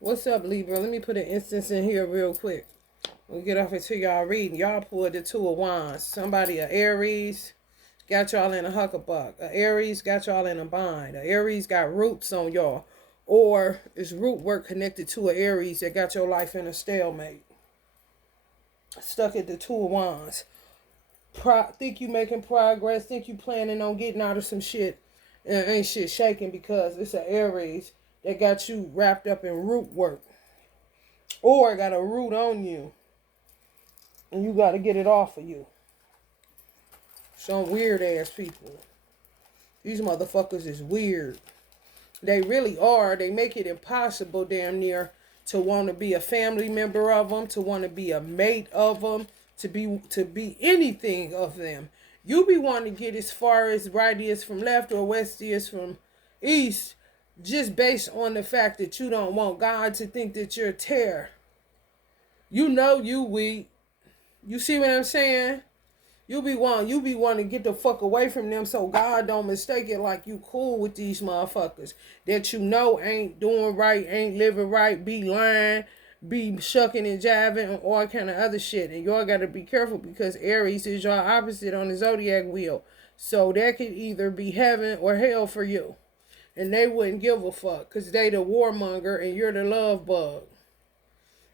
What's up, Libra? Let me put an instance in here real quick. We'll get off into y'all reading. Y'all pulled the Two of Wands. Somebody, a Aries, got y'all in a huckabuck. A Aries got y'all in a bind. A Aries got roots on y'all. Or is root work connected to a Aries that got your life in a stalemate? Stuck at the Two of Wands. Think you making progress. Think you planning on getting out of some shit. And ain't shit shaking because it's an Aries that got you wrapped up in root work. Or got a root on you. And you got to get it off of you. Some weird ass people. These motherfuckers is weird. They really are. They make it impossible damn near to want to be a family member of them, to want to be a mate of them, to be anything of them. You be wanting to get as far as right is from left or west is from east, just based on the fact that you don't want God to think that you're a terror. You know you weak. You see what I'm saying? You be wanting to get the fuck away from them so God don't mistake it like you cool with these motherfuckers that you know ain't doing right, ain't living right, be lying, be shucking and jiving and all kind of other shit. And y'all got to be careful because Aries is your opposite on the zodiac wheel. So that could either be heaven or hell for you. And they wouldn't give a fuck because they the warmonger and you're the love bug.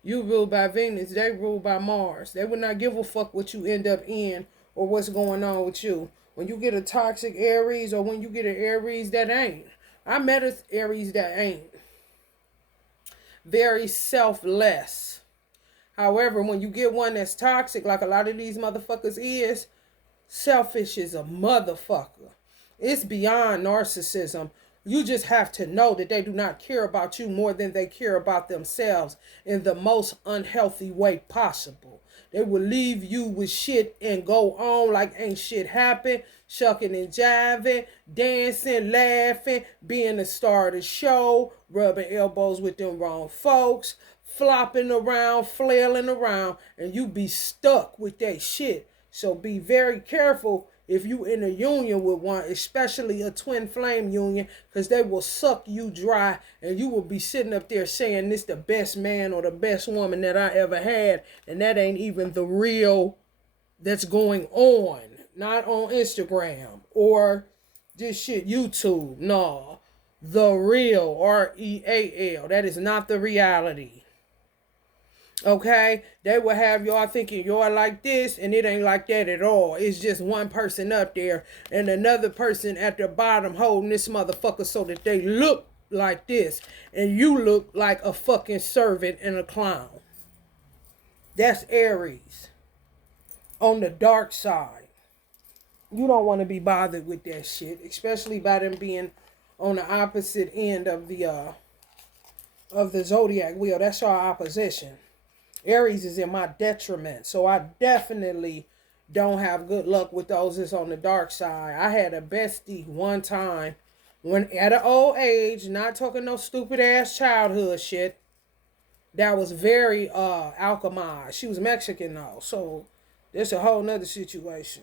You rule by Venus, they rule by Mars. They would not give a fuck what you end up in or what's going on with you. When you get a toxic Aries or when you get an Aries that ain't. I met an Aries that ain't. Very selfless. However, when you get one that's toxic, like a lot of these motherfuckers is, selfish is a motherfucker. It's beyond narcissism. You just have to know that they do not care about you more than they care about themselves in the most unhealthy way possible. They will leave you with shit and go on like ain't shit happened, shucking and jiving, dancing, laughing, being the star of the show, rubbing elbows with them wrong folks, flopping around, flailing around, and you be stuck with that shit. So be very careful if you in a union with one, especially a twin flame union, because they will suck you dry and you will be sitting up there saying this the best man or the best woman that I ever had, and that ain't even the real that's going on. Not on Instagram or this shit YouTube. No. The real REAL. That is not the reality. Okay, they will have y'all thinking y'all like this, and it ain't like that at all. It's just one person up there and another person at the bottom holding this motherfucker so that they look like this, and you look like a fucking servant and a clown. That's Aries on the dark side. You don't want to be bothered with that shit, especially by them being on the opposite end of the zodiac wheel. That's our opposition. Aries is in my detriment. So I definitely don't have good luck with those that's on the dark side. I had a bestie one time when at an old age, not talking no stupid ass childhood shit, that was very alchemized. She was Mexican though. So there's a whole nother situation.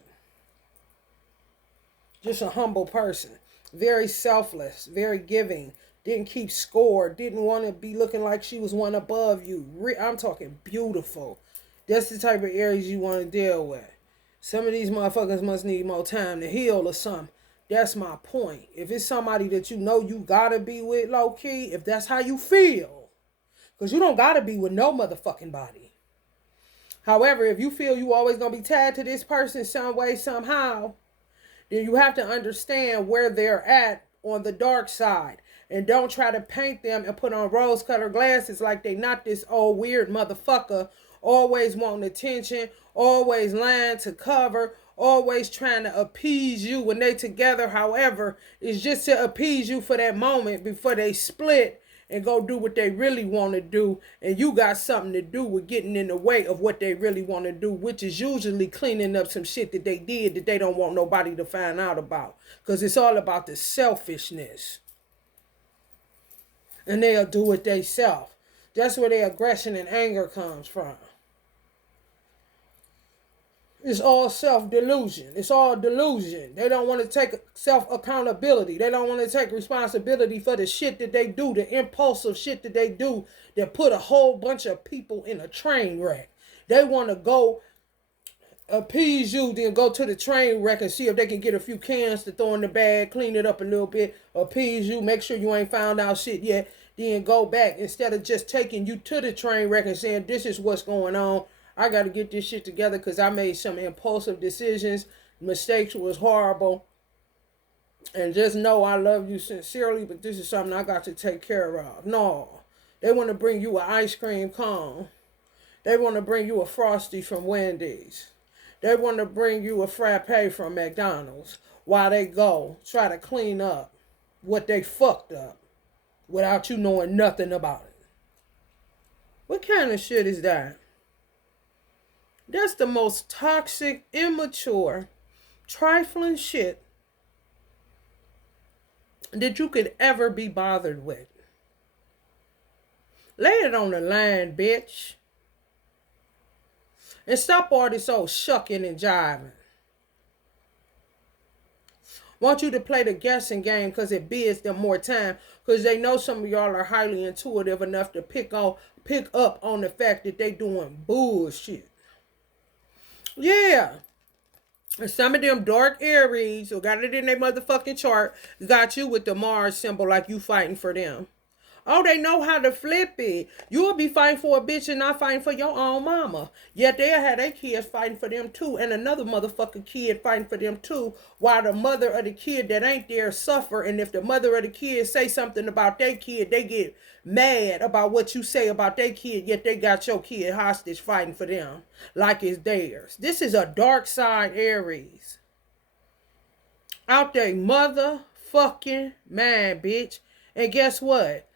Just a humble person. Very selfless, very giving. Didn't keep score. Didn't want to be looking like she was one above you. I'm talking beautiful. That's the type of Aries you want to deal with. Some of these motherfuckers must need more time to heal or something. That's my point. If it's somebody that you know you gotta be with low key, if that's how you feel, because you don't gotta be with no motherfucking body. However, if you feel you always gonna be tied to this person some way, somehow, then you have to understand where they're at on the dark side. And don't try to paint them and put on rose-colored glasses like they not this old weird motherfucker, always wanting attention, always lying to cover, always trying to appease you when they together. However, it's just to appease you for that moment before they split and go do what they really want to do, and you got something to do with getting in the way of what they really want to do, which is usually cleaning up some shit that they did that they don't want nobody to find out about, because it's all about the selfishness, and they'll do it themselves. That's where their aggression and anger comes from. It's all self-delusion. It's all delusion. They don't want to take self-accountability. They don't want to take responsibility for the shit that they do, the impulsive shit that they do that put a whole bunch of people in a train wreck. They want to go appease you, then go to the train wreck and see if they can get a few cans to throw in the bag, clean it up a little bit, appease you, make sure you ain't found out shit yet, then go back instead of just taking you to the train wreck and saying, this is what's going on. I got to get this shit together because I made some impulsive decisions. Mistakes was horrible. And just know I love you sincerely, but this is something I got to take care of. No. They want to bring you an ice cream cone. They want to bring you a Frosty from Wendy's. They want to bring you a frappe from McDonald's while they go try to clean up what they fucked up without you knowing nothing about it. What kind of shit is that? That's the most toxic, immature, trifling shit that you could ever be bothered with. Lay it on the line, bitch. And stop all this old shucking and jiving. Want you to play the guessing game because it bids them more time. Because they know some of y'all are highly intuitive enough to pick up on the fact that they doing bullshit. Yeah. And some of them dark Aries who got it in their motherfucking chart got you with the Mars symbol like you fighting for them. Oh, they know how to flip it. You'll be fighting for a bitch and not fighting for your own mama. Yet they'll have their kids fighting for them too. And another motherfucking kid fighting for them too. While the mother of the kid that ain't there suffer. And if the mother of the kid say something about their kid, they get mad about what you say about their kid. Yet they got your kid hostage fighting for them like it's theirs. This is a dark side Aries. Out there motherfucking mind, bitch. And guess what?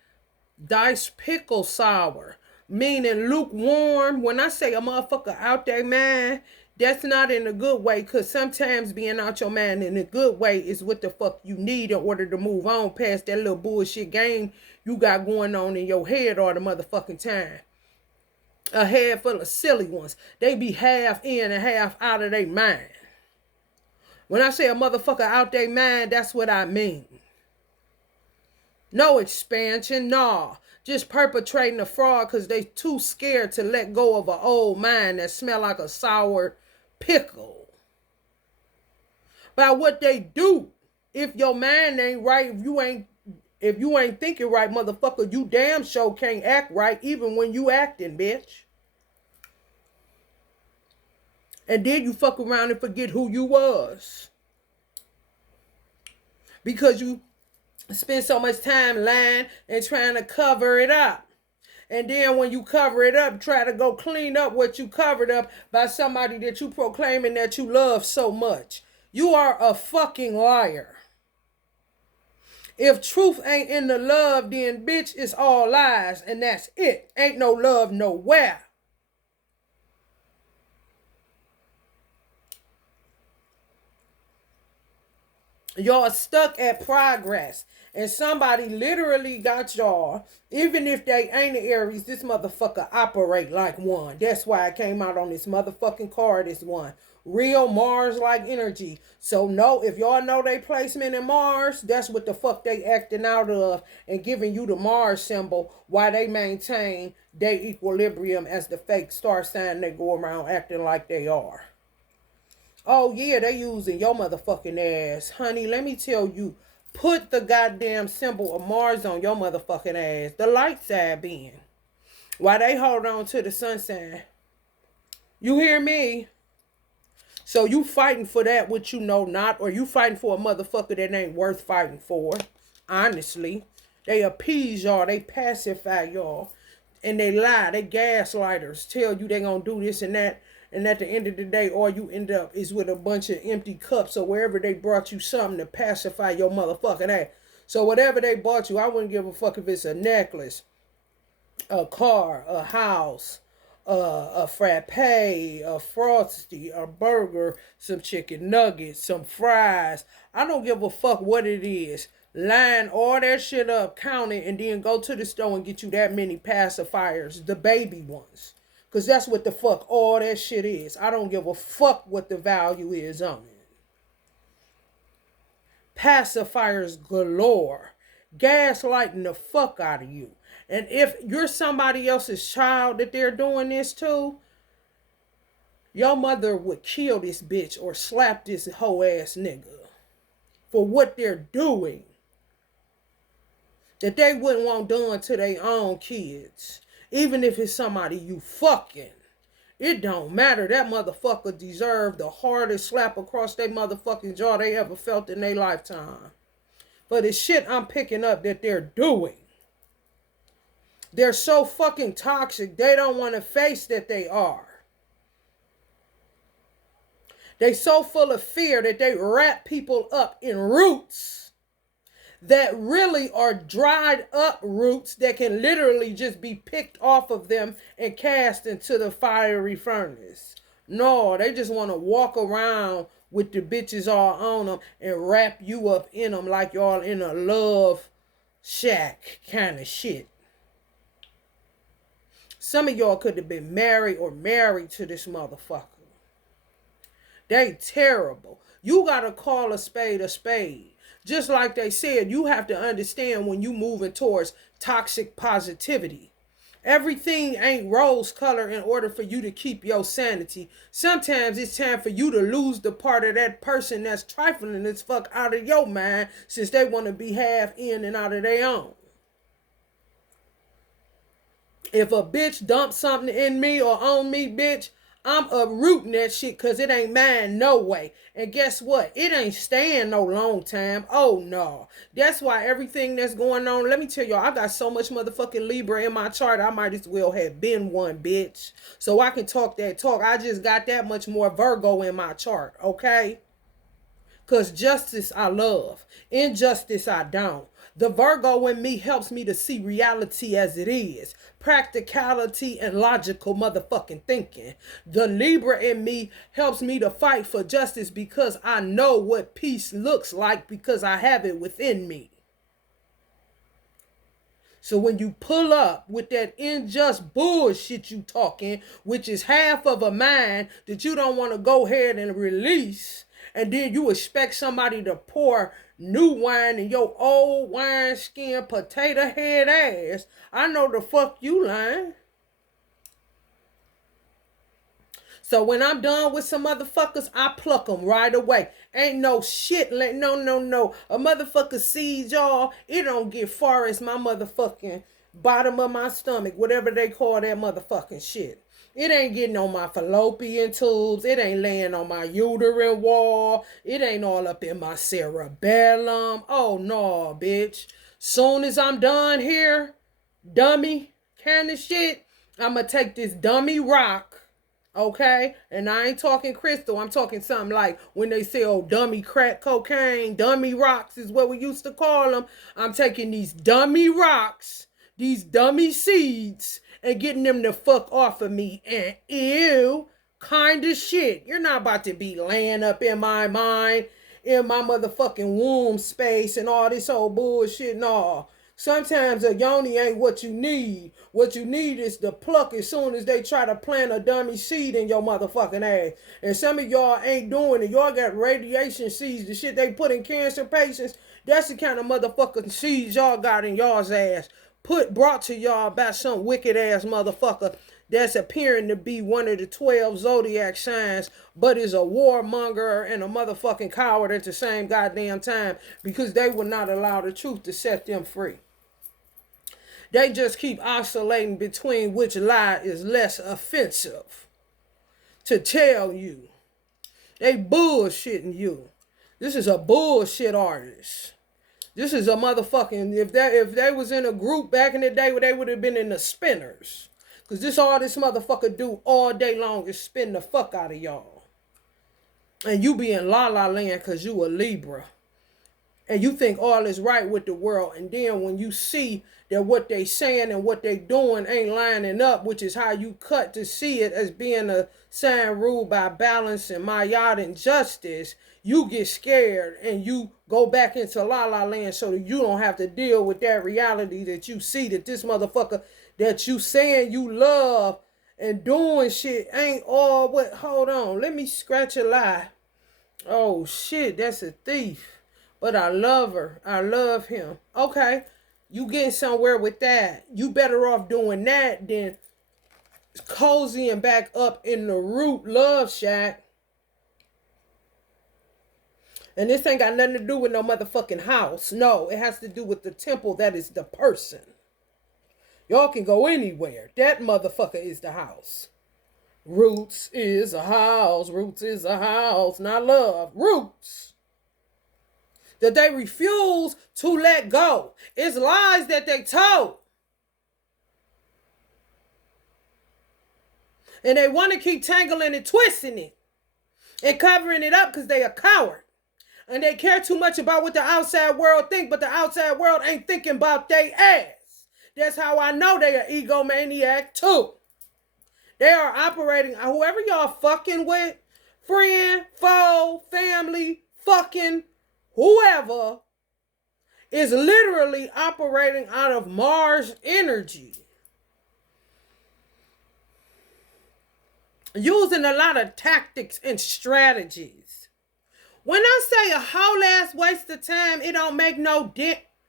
Dice pickle sour, meaning lukewarm. When I say a motherfucker out there mind, that's not in a good way, because sometimes being out your mind in a good way is what the fuck you need in order to move on past that little bullshit game you got going on in your head all the motherfucking time. A head full of silly ones. They be half in and half out of their mind. When I say a motherfucker out their mind, that's what I mean. No expansion, nah. Just perpetrating a fraud because they too scared to let go of an old mind that smell like a sour pickle. By what they do. If your mind ain't right, if you ain't thinking right, motherfucker, you damn sure can't act right even when you acting, bitch. And then you fuck around and forget who you was. Because you spend so much time lying and trying to cover it up. And then when you cover it up, try to go clean up what you covered up by somebody that you proclaiming that you love so much. You are a fucking liar. If truth ain't in the love, then bitch, it's all lies. And that's it. Ain't no love nowhere. Y'all stuck at progress. And somebody literally got y'all. Even if they ain't an Aries, this motherfucker operate like one. That's why I came out on this motherfucking card, this one. Real Mars-like energy. So no, if y'all know they placement in Mars, that's what the fuck they acting out of and giving you the Mars symbol while they maintain their equilibrium as the fake star sign they go around acting like they are. Oh yeah, they using your motherfucking ass. Honey, let me tell you, put the goddamn symbol of Mars on your motherfucking ass. The light side being. While they hold on to the sun sign. You hear me? So you fighting for that which you know not, or you fighting for a motherfucker that ain't worth fighting for. Honestly. They appease y'all. They pacify y'all. And they lie. They gaslighters. Tell you they gonna do this and that. And at the end of the day, all you end up is with a bunch of empty cups or wherever they brought you something to pacify your motherfucking ass. So whatever they bought you, I wouldn't give a fuck if it's a necklace, a car, a house, a frappe, a frosty, a burger, some chicken nuggets, some fries. I don't give a fuck what it is. Line all that shit up, count it, and then go to the store and get you that many pacifiers, the baby ones. Because that's what the fuck all that shit is. I don't give a fuck what the value is on it. Pacifiers galore. Gaslighting the fuck out of you. And if you're somebody else's child that they're doing this to, your mother would kill this bitch or slap this hoe ass nigga for what they're doing. That they wouldn't want done to their own kids. Even if it's somebody you fucking. It don't matter. That motherfucker deserved the hardest slap across their motherfucking jaw they ever felt in their lifetime. For the shit I'm picking up that they're doing. They're so fucking toxic, they don't want to face that they are. They so full of fear that they wrap people up in roots that really are dried up roots that can literally just be picked off of them and cast into the fiery furnace. No, they just want to walk around with the bitches all on them and wrap you up in them like y'all in a love shack kind of shit. Some of y'all could have been married or married to this motherfucker. They terrible. You got to call a spade a spade. Just like they said, you have to understand when you moving towards toxic positivity. Everything ain't rose color in order for you to keep your sanity. Sometimes it's time for you to lose the part of that person that's trifling as fuck out of your mind since they want to be half in and out of their own. If a bitch dumps something in me or on me, bitch, I'm uprooting that shit because it ain't mine no way. And guess what? It ain't staying no long time. Oh, no. That's why everything that's going on, let me tell y'all, I got so much motherfucking Libra in my chart, I might as well have been one, bitch. So I can talk that talk. I just got that much more Virgo in my chart, okay? Because justice I love. Injustice I don't. The Virgo in me helps me to see reality as it is. Practicality and logical motherfucking thinking. The Libra in me helps me to fight for justice because I know what peace looks like because I have it within me. So when you pull up with that unjust bullshit you talking, which is half of a mind that you don't want to go ahead and release, and then you expect somebody to pour new wine in your old wine skin potato head ass, I know the fuck you lying. So when I'm done with some motherfuckers, I pluck them right away. Ain't no shit. No. A motherfucker sees y'all, it don't get far as my motherfucking bottom of my stomach, whatever they call that motherfucking shit. It ain't getting on my fallopian tubes. It ain't laying on my uterine wall. It ain't all up in my cerebellum. Oh, no, bitch. Soon as I'm done here, dummy kind of shit, I'm going to take this dummy rock, okay? And I ain't talking crystal. I'm talking something like when they say, oh, dummy crack cocaine, dummy rocks is what we used to call them. I'm taking these dummy rocks, these dummy seeds, and getting them the fuck off of me. And ew, kind of shit. You're not about to be laying up in my mind, in my motherfucking womb space and all this old bullshit. No. Sometimes a yoni ain't what you need. What you need is the pluck as soon as they try to plant a dummy seed in your motherfucking ass. And some of y'all ain't doing it. Y'all got radiation seeds, the shit they put in cancer patients. That's the kind of motherfucking seeds y'all got in y'all's ass. Brought to y'all by some wicked ass motherfucker that's appearing to be one of the 12 zodiac signs, but is a warmonger and a motherfucking coward at the same goddamn time because they will not allow the truth to set them free. They just keep oscillating between which lie is less offensive to tell you. They bullshitting you. This is a bullshit artist. This is a motherfucking, if they was in a group back in the day, they would have been in the spinners. Because this all this motherfucker do all day long is spin the fuck out of y'all. And you be in la la land because you a Libra. And you think all is right with the world. And then when you see that what they saying and what they doing ain't lining up, which is how you cut to see it as being a sign ruled by balance and Mayat and justice, you get scared and you go back into la la land so that you don't have to deal with that reality that you see that this motherfucker that you saying you love and doing shit ain't all what. Hold on, let me scratch a lie. Oh shit, that's a thief. But I love her. I love him. Okay, you getting somewhere with that. You better off doing that than cozying back up in the root love shack. And this ain't got nothing to do with no motherfucking house. No, it has to do with the temple that is the person. Y'all can go anywhere. That motherfucker is the house. Roots is a house. Roots is a house. Not love. Roots. That they refuse to let go. It's lies that they told. And they want to keep tangling and twisting it. And covering it up because they a coward. And they care too much about what the outside world think. But the outside world ain't thinking about they ass. That's how I know they are egomaniac too. They are operating, whoever y'all fucking with, friend, foe, family, fucking whoever, is literally operating out of Mars energy. Using a lot of tactics and strategies. When I say a whole ass waste of time, it don't make no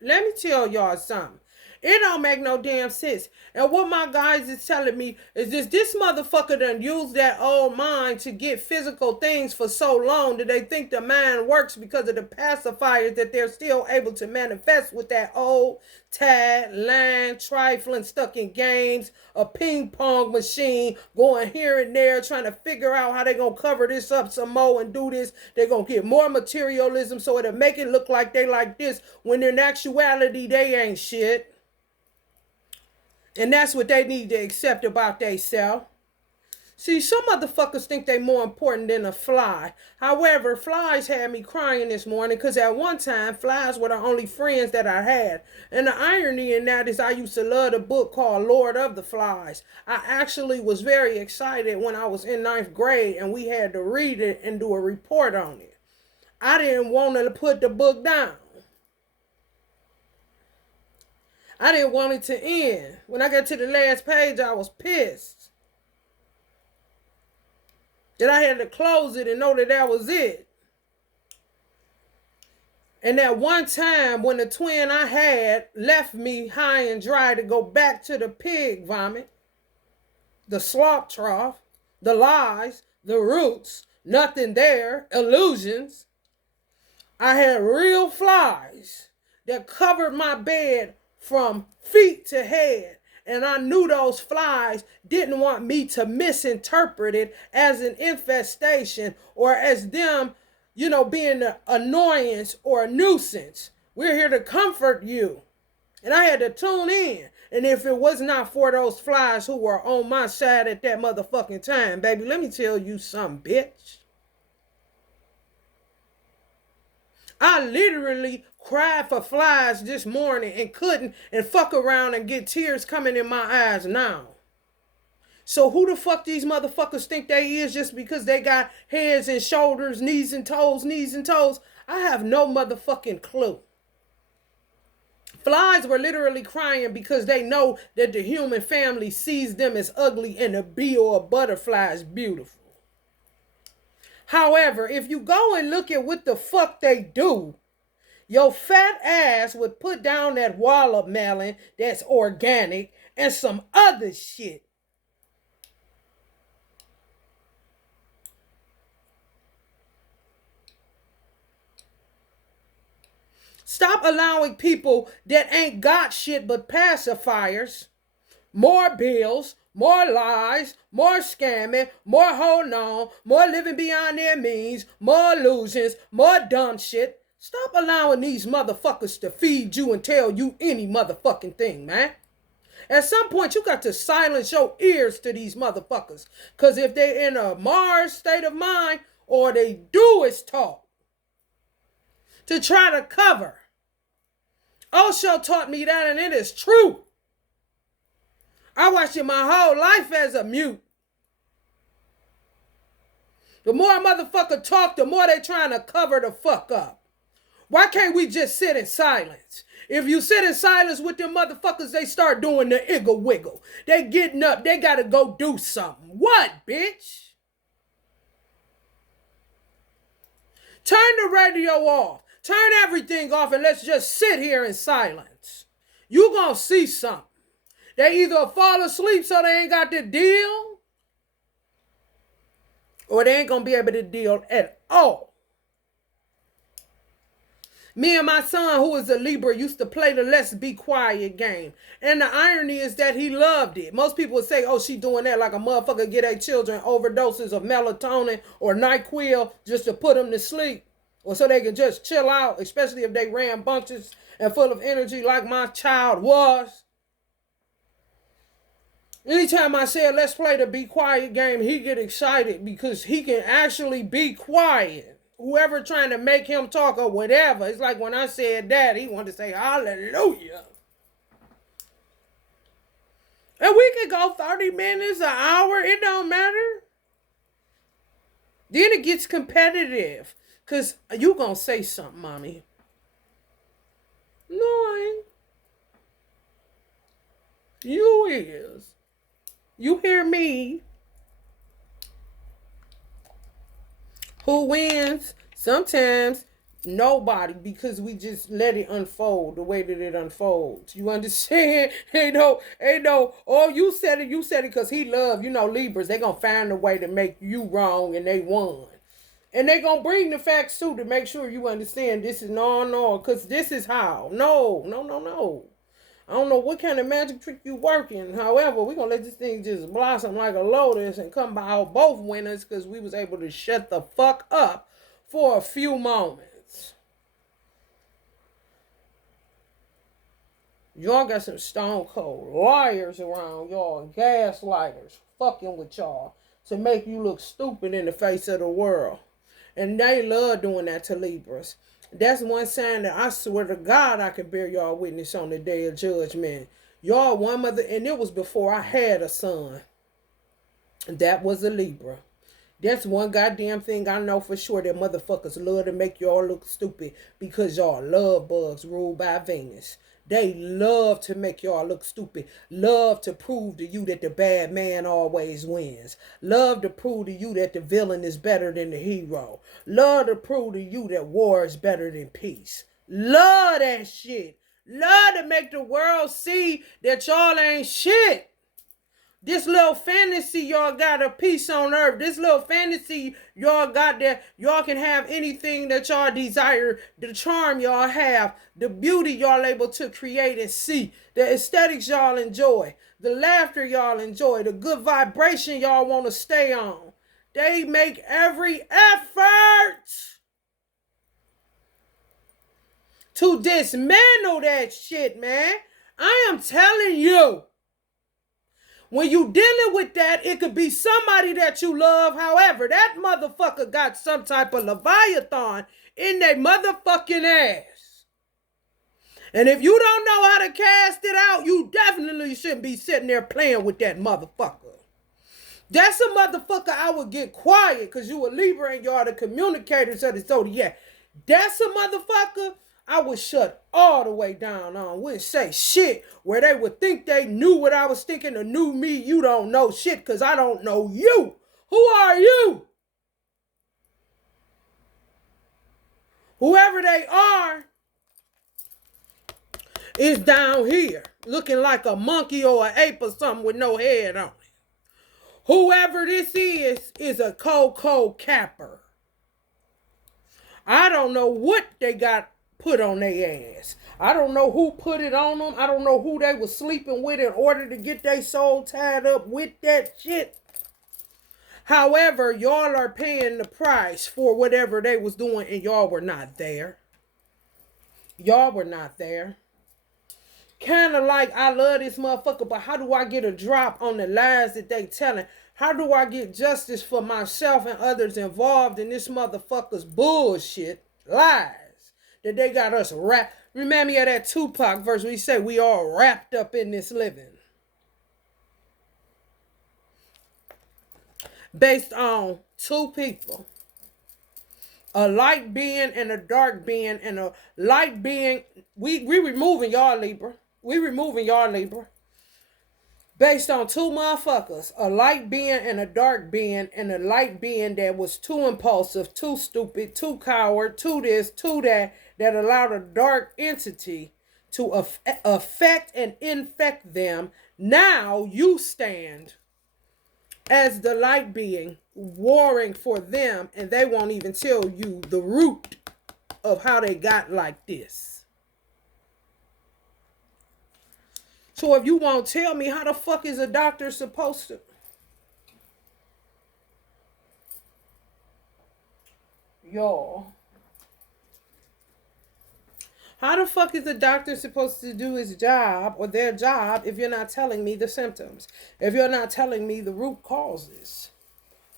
let me tell y'all something. It don't make no damn sense. And what my guys is telling me is this motherfucker done used that old mind to get physical things for so long that they think the mind works because of the pacifiers that they're still able to manifest with that old tad, line, trifling, stuck in games, a ping pong machine, going here and there, trying to figure out how they gonna cover this up some more and do this. They're gonna get more materialism so it'll make it look like they like this when in actuality they ain't shit. And that's what they need to accept about theyself. See, some motherfuckers think they more important than a fly. However, flies had me crying this morning because at one time, flies were the only friends that I had. And the irony in that is I used to love the book called Lord of the Flies. I actually was very excited when I was in 9th grade and we had to read it and do a report on it. I didn't want to put the book down. I didn't want it to end. When I got to the last page, I was pissed. That I had to close it and know that that was it. And that one time when the twin I had left me high and dry to go back to the pig vomit, the slop trough, the lies, the roots, nothing there, illusions, I had real flies that covered my bed from feet to head. And I knew those flies didn't want me to misinterpret it as an infestation or as them, being an annoyance or a nuisance. We're here to comfort you. And I had to tune in. And if it was not for those flies who were on my side at that motherfucking time, baby, let me tell you something, bitch. I literally cried for flies this morning and couldn't and fuck around and get tears coming in my eyes now. So who the fuck these motherfuckers think they is just because they got heads and shoulders, knees and toes? I have no motherfucking clue. Flies were literally crying because they know that the human family sees them as ugly and the bee or a butterfly is beautiful. However, if you go and look at what the fuck they do, your fat ass would put down that watermelon that's organic and some other shit. Stop allowing people that ain't got shit but pacifiers, more bills, more lies, more scamming, more holding on, more living beyond their means, more illusions, more dumb shit. Stop allowing these motherfuckers to feed you and tell you any motherfucking thing, man. At some point, you got to silence your ears to these motherfuckers. Because if they're in a Mars state of mind, or they do is talk to try to cover. Osho taught me that, and it is true. I watched it my whole life as a mute. The more a motherfucker talk, the more they trying to cover the fuck up. Why can't we just sit in silence? If you sit in silence with them motherfuckers, they start doing the iggle wiggle. They getting up. They got to go do something. What, bitch? Turn the radio off. Turn everything off and let's just sit here in silence. You gonna see something. They either fall asleep so they ain't got to deal, or they ain't gonna be able to deal at all. Me and my son, who is a Libra, used to play the let's be quiet game. And the irony is that he loved it. Most people would say, oh, she doing that like a motherfucker get their children overdoses of melatonin or NyQuil just to put them to sleep. Or so they can just chill out, especially if they rambunctious and full of energy like my child was. Anytime I said, let's play the be quiet game, he get excited because he can actually be quiet. Whoever trying to make him talk or whatever. It's like when I said that, he wanted to say hallelujah. And we could go 30 minutes, an hour. It don't matter. Then it gets competitive. Because you going to say something, mommy. No, I ain't. You is. You hear me. Who wins? Sometimes nobody, because we just let it unfold the way that it unfolds. You understand? Ain't no, oh, you said it because he loved, Libras. They gonna find a way to make you wrong and they won. And they gonna bring the facts too to make sure you understand this is no, because this is how. No. I don't know what kind of magic trick you working. However, we're going to let this thing just blossom like a lotus and come by out both winners because we was able to shut the fuck up for a few moments. Y'all got some stone cold liars around y'all, gaslighters, fucking with y'all to make you look stupid in the face of the world. And they love doing that to Libras. That's one sign that I swear to God I can bear y'all witness on the day of judgment. Y'all one mother, and it was before I had a son. That was a Libra. That's one goddamn thing I know for sure, that motherfuckers love to make y'all look stupid because y'all love bugs ruled by Venus. They love to make y'all look stupid. Love to prove to you that the bad man always wins. Love to prove to you that the villain is better than the hero. Love to prove to you that war is better than peace. Love that shit. Love to make the world see that y'all ain't shit. This little fantasy y'all got of peace on earth. This little fantasy y'all got that y'all can have anything that y'all desire. The charm y'all have. The beauty y'all able to create and see. The aesthetics y'all enjoy. The laughter y'all enjoy. The good vibration y'all want to stay on. They make every effort to dismantle that shit, man. I am telling you. When you dealing with that, it could be somebody that you love. However, that motherfucker got some type of Leviathan in their motherfucking ass. And if you don't know how to cast it out, you definitely shouldn't be sitting there playing with that motherfucker. That's a motherfucker I would get quiet because you a Libra and y'all the communicators of the zodiac. That's a motherfucker I would shut all the way down on. Wouldn't say shit where they would think they knew what I was thinking or knew me. You don't know shit because I don't know you. Who are you? Whoever they are is down here looking like a monkey or an ape or something with no head on it. Whoever this is a cold capper. I don't know what they got put on their ass. I don't know who put it on them. I don't know who they was sleeping with in order to get their soul tied up with that shit. However, y'all are paying the price for whatever they was doing and y'all were not there. Y'all were not there. Kind of like, I love this motherfucker, but how do I get a drop on the lies that they telling? How do I get justice for myself and others involved in this motherfucker's bullshit lies that they got us wrapped? Remind me of that Tupac verse where he said we all wrapped up in this living. Based on two people. A light being and a dark being, and a light being, we removing y'all Libra. We removing y'all Libra. Based on two motherfuckers, a light being and a dark being, and a light being that was too impulsive, too stupid, too coward, too this, too that, that allowed a dark entity to affect and infect them. Now you stand as the light being warring for them, and they won't even tell you the root of how they got like this. So if you won't tell me, how the fuck is a doctor supposed to? Y'all. How the fuck is the doctor supposed to do his job or their job if you're not telling me the symptoms? If you're not telling me the root causes?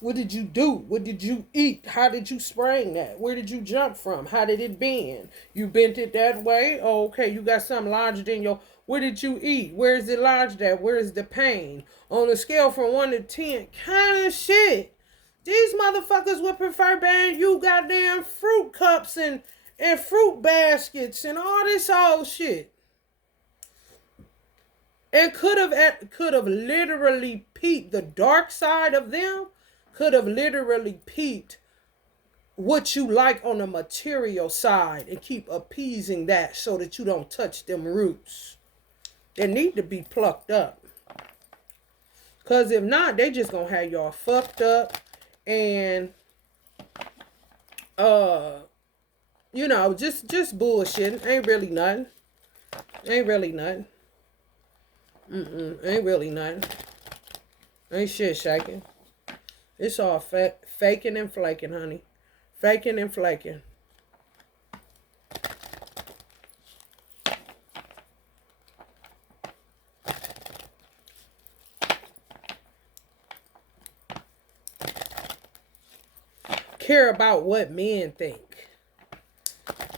What did you do? What did you eat? How did you sprain that? Where did you jump from? How did it bend? You bent it that way? Oh, okay, you got something lodged in your... Where did you eat? Where is it lodged at? Where is the pain? On a scale from 1 to 10, kind of shit. These motherfuckers would prefer buying you goddamn fruit cups and fruit baskets and all this old shit. And could have literally peeped the dark side of them. Could have literally peeped what you like on the material side and keep appeasing that so that you don't touch them roots. They need to be plucked up. Because if not, they just going to have y'all fucked up and, you know, just bullshitting. Ain't really nothing. Ain't really nothing. Ain't really nothing. Ain't shit shaking. It's all faking and flaking, honey. Faking and flaking. Care about what men think.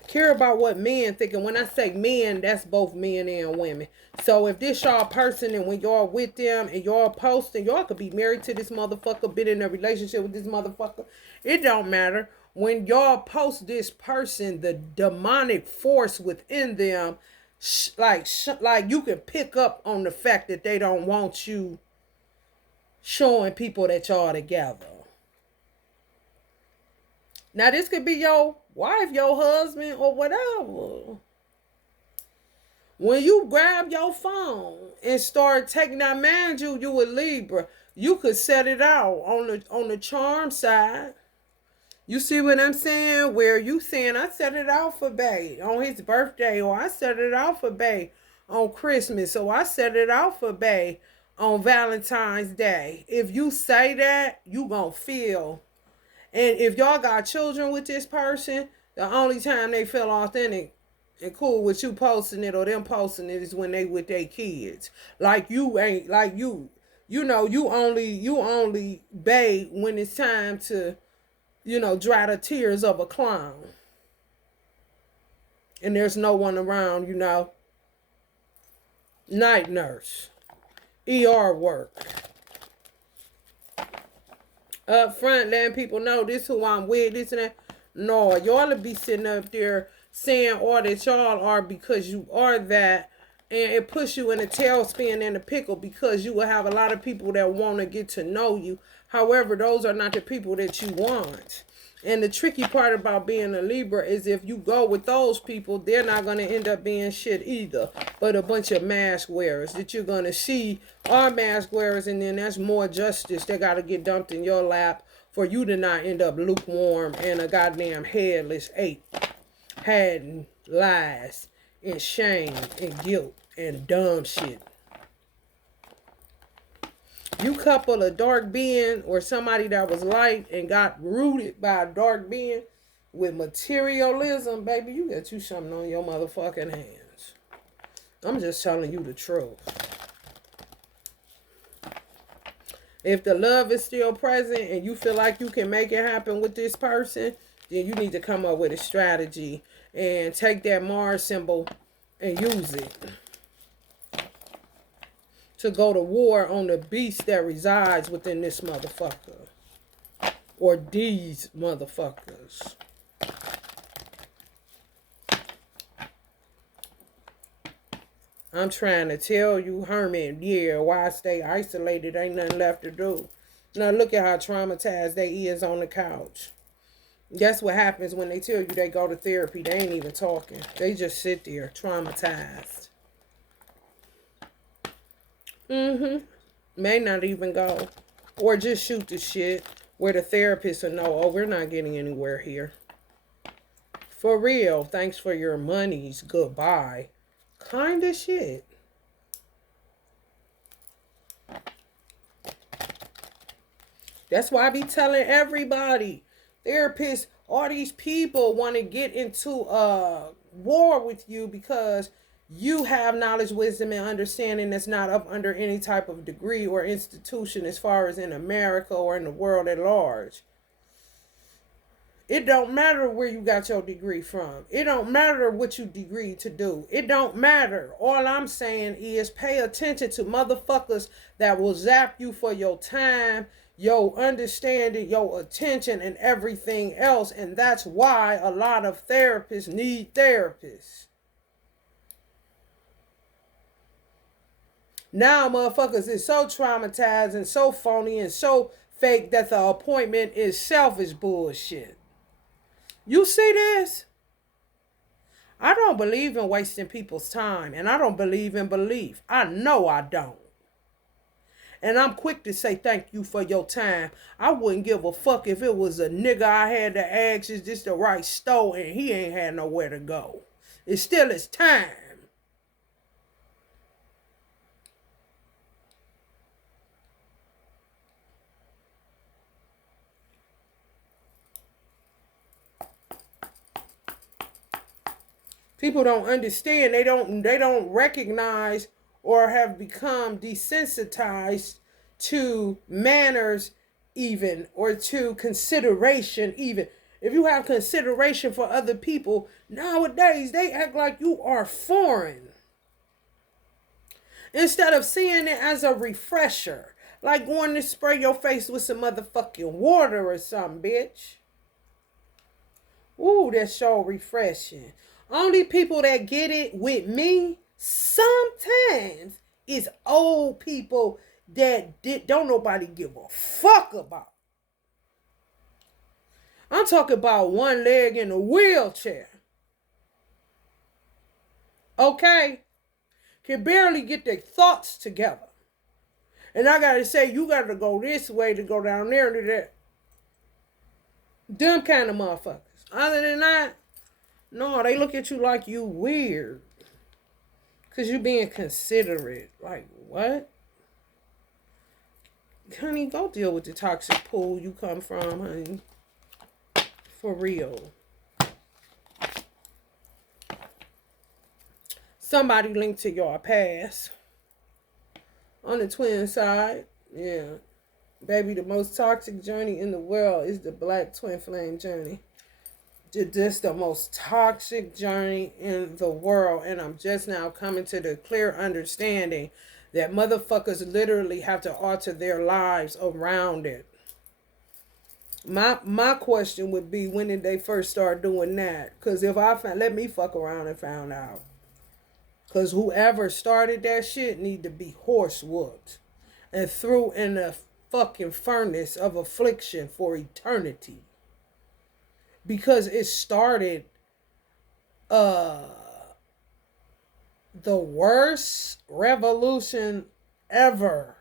Care about what men think. And when I say men, that's both men and women. So if this y'all person and when y'all with them and y'all posting, y'all could be married to this motherfucker, been in a relationship with this motherfucker. It don't matter. When y'all post this person, the demonic force within them, like you can pick up on the fact that they don't want you showing people that y'all together. Now, this could be your wife, your husband, or whatever. When you grab your phone and start taking, now, mind you, you a Libra, you could set it out on the charm side. You see what I'm saying? Where you saying, I set it out for Bae on his birthday, or I set it out for Bae on Christmas, or I set it out for Bae on Valentine's Day. If you say that, you gonna feel. And if y'all got children with this person, the only time they feel authentic and cool with you posting it or them posting it is when they with their kids. Like you ain't, like you know, you only bae when it's time to, you know, dry the tears of a clown. And there's no one around, you know. Night nurse. ER work. Up front, letting people know this who I'm with, this and that. No, y'all will be sitting up there saying all that y'all are because you are that. And it puts you in a tailspin and a pickle because you will have a lot of people that want to get to know you. However, those are not the people that you want. And the tricky part about being a Libra is if you go with those people, they're not going to end up being shit either. But a bunch of mask wearers that you're going to see are mask wearers. And then that's more justice that got to get dumped in your lap for you to not end up lukewarm and a goddamn headless ape. Hiding lies and shame and guilt and dumb shit. You couple a dark being or somebody that was light and got rooted by a dark being with materialism, baby, you got you something on your motherfucking hands. I'm just telling you the truth. If the love is still present and you feel like you can make it happen with this person, then you need to come up with a strategy and take that Mars symbol and use it to go to war on the beast that resides within this motherfucker. Or these motherfuckers. I'm trying to tell you, Hermit, yeah, why I stay isolated, ain't nothing left to do. Now look at how traumatized they is on the couch. That's what happens when they tell you they go to therapy. They ain't even talking. They just sit there traumatized. May not even go. Or just shoot the shit where the therapist will know, oh, we're not getting anywhere here. For real, thanks for your monies. Goodbye. Kind of shit. That's why I be telling everybody, therapists, all these people want to get into a war with you because you have knowledge, wisdom, and understanding that's not up under any type of degree or institution as far as in America or in the world at large. It don't matter where you got your degree from. It don't matter what you degree to do. It don't matter. All I'm saying is pay attention to motherfuckers that will zap you for your time, your understanding, your attention, and everything else. And that's why a lot of therapists need therapists. Now motherfuckers is so traumatized and so phony and so fake that the appointment is selfish bullshit. You see this? I don't believe in wasting people's time, and I don't believe in belief. I know I don't. And I'm quick to say thank you for your time. I wouldn't give a fuck if it was a nigga I had to ask is this the right store and he ain't had nowhere to go. It's still his time. People don't understand. They don't recognize or have become desensitized to manners even or to consideration even. If you have consideration for other people, nowadays they act like you are foreign. Instead of seeing it as a refresher. Like going to spray your face with some motherfucking water or something, bitch. Ooh, that's so refreshing. Only people that get it with me sometimes is old people that don't nobody give a fuck about. I'm talking about one leg in a wheelchair. Okay? Can barely get their thoughts together. And I gotta say, you gotta go this way to go down there to that. Them kind of motherfuckers. Other than that, no, they look at you like you weird. Because you being considerate. Like, what? Honey, go deal with the toxic pool you come from, honey. For real. Somebody linked to your past. On the twin side, yeah. Baby, the most toxic journey in the world is the black twin flame journey. Just the most toxic journey in the world. And I'm just now coming to the clear understanding that motherfuckers literally have to alter their lives around it. My question would be, when did they first start doing that? Because if let me fuck around and found out. Because whoever started that shit need to be horse whooped and threw in a fucking furnace of affliction for eternity. Because it started the worst revolution ever.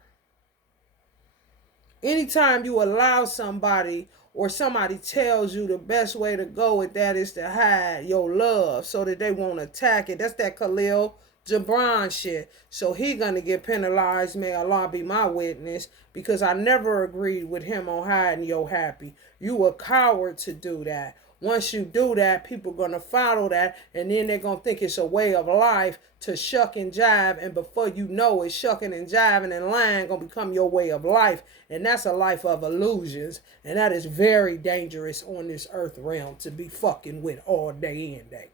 Anytime you allow somebody or somebody tells you the best way to go with that is to hide your love so that they won't attack it. That's that Khalil Gibran shit. So he gonna get penalized, may Allah be my witness, because I never agreed with him on hiding your happy. You a coward to do that. Once you do that, people gonna follow that, and then they're gonna think it's a way of life to shuck and jive, and before you know it, shucking and jiving and lying gonna become your way of life, and that's a life of illusions, and that is very dangerous on this earth realm to be fucking with all day and day.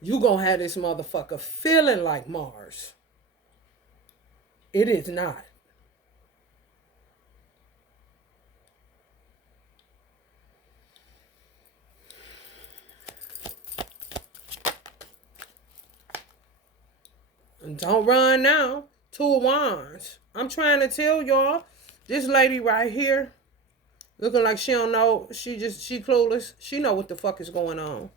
You gonna have this motherfucker feeling like Mars. It is not. Don't run now. Two of Wands. I'm trying to tell y'all, this lady right here, looking like she don't know, she clueless. She know what the fuck is going on.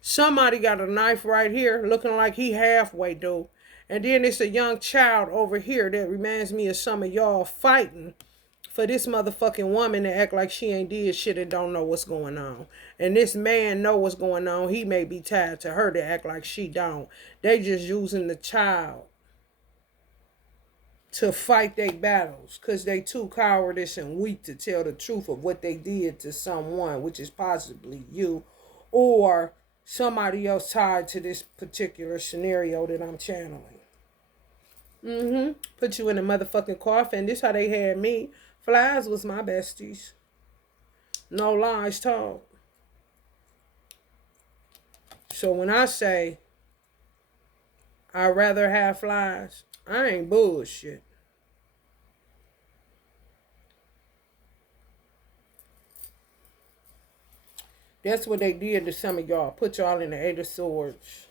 Somebody got a knife right here, looking like he halfway do. And then it's a young child over here that reminds me of some of y'all fighting for this motherfucking woman to act like she ain't did shit and don't know what's going on. And this man know what's going on. He may be tied to her to act like she don't. They just using the child to fight their battles because they too cowardice and weak to tell the truth of what they did to someone, which is possibly you or somebody else tied to this particular scenario that I'm channeling. Put you in a motherfucking coffin. This how they had me. Flies was my besties. No lies told. So when I say I'd rather have flies, I ain't bullshit. That's what they did to some of y'all. Put y'all in the Eight of Swords.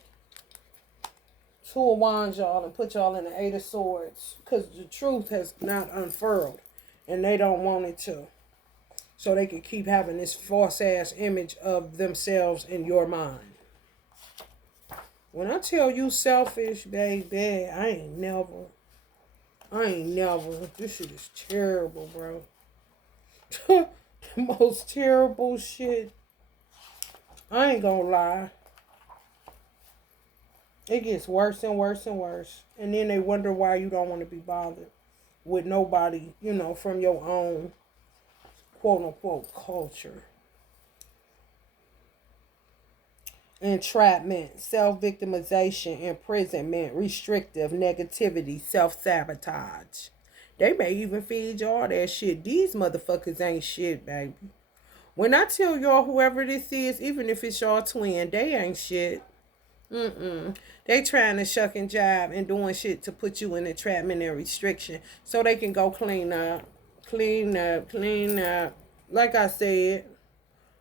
Two of Wands, y'all, and put y'all in the Eight of Swords. Because the truth has not unfurled. And they don't want it to. So they can keep having this false-ass image of themselves in your mind. When I tell you selfish, baby, I ain't never. This shit is terrible, bro. The most terrible shit. I ain't gonna lie. It gets worse and worse and worse. And then they wonder why you don't want to be bothered with nobody, you know, from your own quote-unquote culture. Entrapment, self-victimization, imprisonment, restrictive, negativity, self-sabotage. They may even feed y'all that shit. These motherfuckers ain't shit, baby. When I tell y'all whoever this is, even if it's y'all twin, they ain't shit. They trying to shuck and jive and doing shit to put you in entrapment and restriction so they can go clean up. Like I said,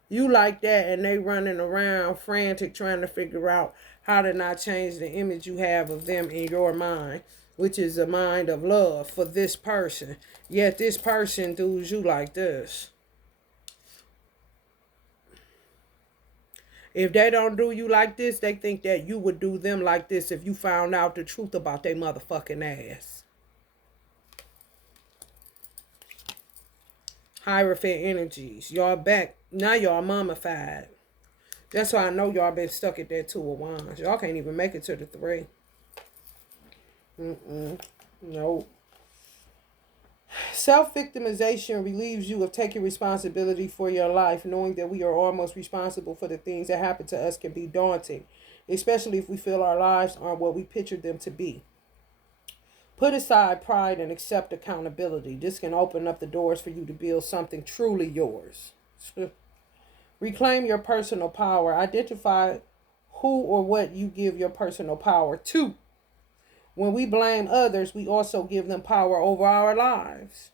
you like that and they running around frantic trying to figure out how to not change the image you have of them in your mind, which is a mind of love for this person. Yet this person does you like this. If they don't do you like this, they think that you would do them like this if you found out the truth about their motherfucking ass. Hierophant energies. Y'all back. Now y'all mummified. That's why I know y'all been stuck at that Two of Wands. Y'all can't even make it to the 3. Nope. Self-victimization relieves you of taking responsibility for your life. Knowing that we are almost responsible for the things that happen to us can be daunting, especially if we feel our lives aren't what we pictured them to be. Put aside pride and accept accountability. This can open up the doors for you to build something truly yours. Reclaim your personal power. Identify who or what you give your personal power to. When we blame others, we also give them power over our lives.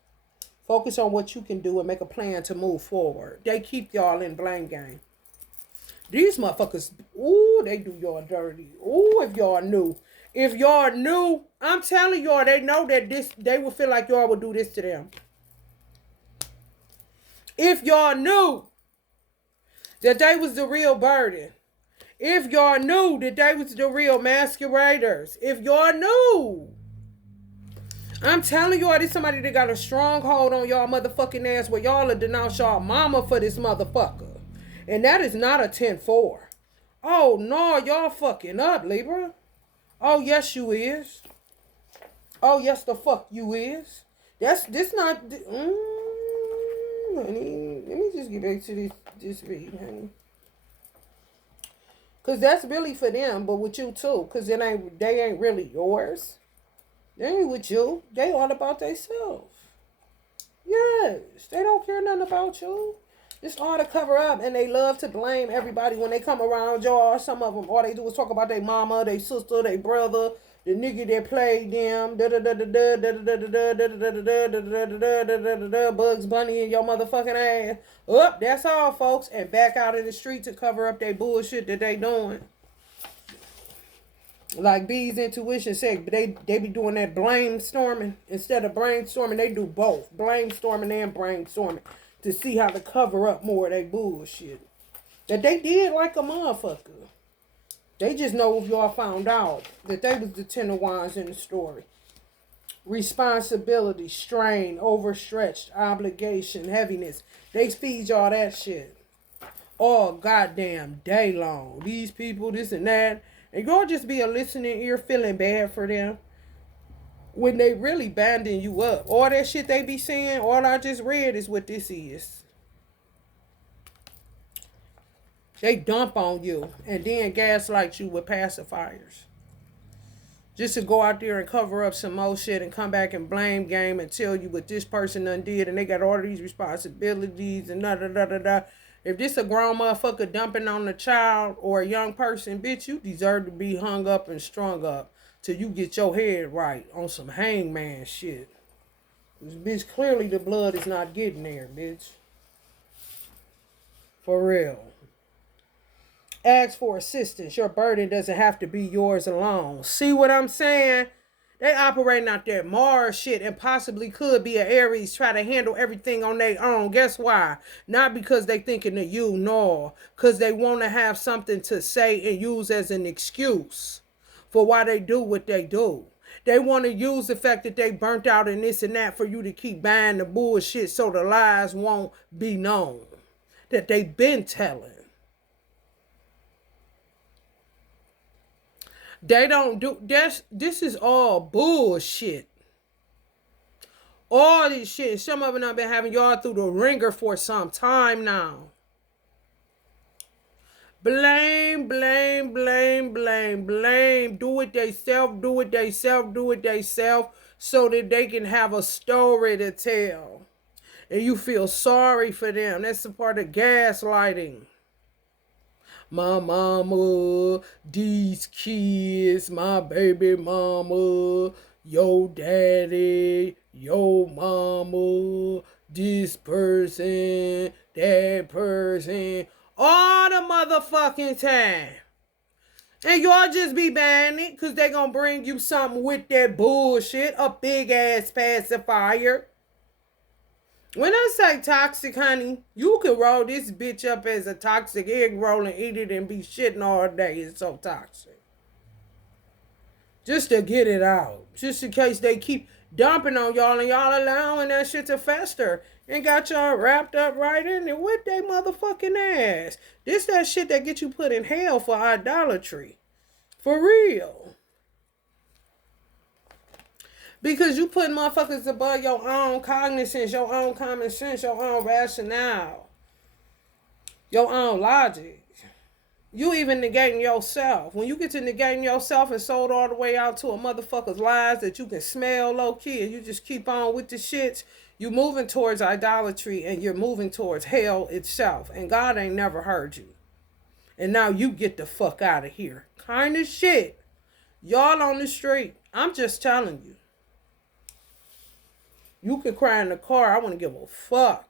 Focus on what you can do and make a plan to move forward. They keep y'all in blame game. These motherfuckers, ooh, they do y'all dirty. Ooh, if y'all knew. If y'all knew, I'm telling y'all, they know that they would feel like y'all would do this to them. If y'all knew that they was the real burden. If y'all knew that they was the real masqueraders. If y'all knew. I'm telling y'all, there's somebody that got a stronghold on y'all motherfucking ass where y'all will denounce y'all mama for this motherfucker. And that is not a 10-4. Oh, no, y'all fucking up, Libra. Oh, yes, you is. Oh, yes, the fuck you is. This not... honey, let me just get back to this read, honey. Because that's really for them, but with you too. Because they ain't really yours. They ain't with you. They all about themselves. Yes, they don't care nothing about you. It's all to cover up, and they love to blame everybody when they come around y'all. Some of them, all they do is talk about their mama, their sister, their brother, the nigga that played them. Bugs Bunny in your motherfucking ass. Up, that's all, folks. And back out in the street to cover up their bullshit that they doing. Like B's intuition said, they be doing that blame storming. Instead of brainstorming, they do both. Blame storming and brainstorming. To see how to cover up more of their bullshit. That they did like a motherfucker. They just know if y'all found out that they was the Ten of Wands in the story. Responsibility, strain, overstretched, obligation, heaviness. They feed y'all that shit all goddamn day long. These people, this and that. And y'all just be a listening ear feeling bad for them when they really banding you up. All that shit they be saying, all I just read is what this is. They dump on you and then gaslight you with pacifiers. Just to go out there and cover up some more shit and come back and blame game and tell you what this person done did and they got all of these responsibilities and da da da da da. If this a grown motherfucker dumping on a child or a young person, bitch, you deserve to be hung up and strung up till you get your head right on some hangman shit. This bitch, clearly the blood is not getting there, bitch. For real. Ask for assistance. Your burden doesn't have to be yours alone. See what I'm saying? They operating out there Mars shit and possibly could be an Aries try to handle everything on their own. Guess why? Not because they thinking of you, no. Because they want to have something to say and use as an excuse for why they do what they do. They want to use the fact that they burnt out and this and that for you to keep buying the bullshit so the lies won't be known that they've been telling. They don't do this is all bullshit. All this shit. Some of them have been having y'all through the ringer for some time now. Blame, blame, blame, blame, blame. Do it theyself, do it theyself, do it theyself so that they can have a story to tell. And you feel sorry for them. That's a part of gaslighting. My mama, these kids, my baby mama, yo daddy, yo mama, this person, that person, all the motherfucking time. And y'all just be banning it because they gonna bring you something with that bullshit, a big ass pacifier. When I say toxic, honey, you can roll this bitch up as a toxic egg roll and eat it and be shitting all day. It's so toxic. Just to get it out. Just in case they keep dumping on y'all and y'all allowing that shit to fester. And got y'all wrapped up right in it with they motherfucking ass. This that shit that get you put in hell for idolatry. For real. Because you put motherfuckers above your own cognizance, your own common sense, your own rationale, your own logic. You even negating yourself. When you get to negating yourself and sold all the way out to a motherfucker's lies that you can smell low key and you just keep on with the shits, you moving towards idolatry and you're moving towards hell itself. And God ain't never heard you. And now you get the fuck out of here. Kind of shit. Y'all on the street. I'm just telling you. You could cry in the car. I wouldn't give a fuck.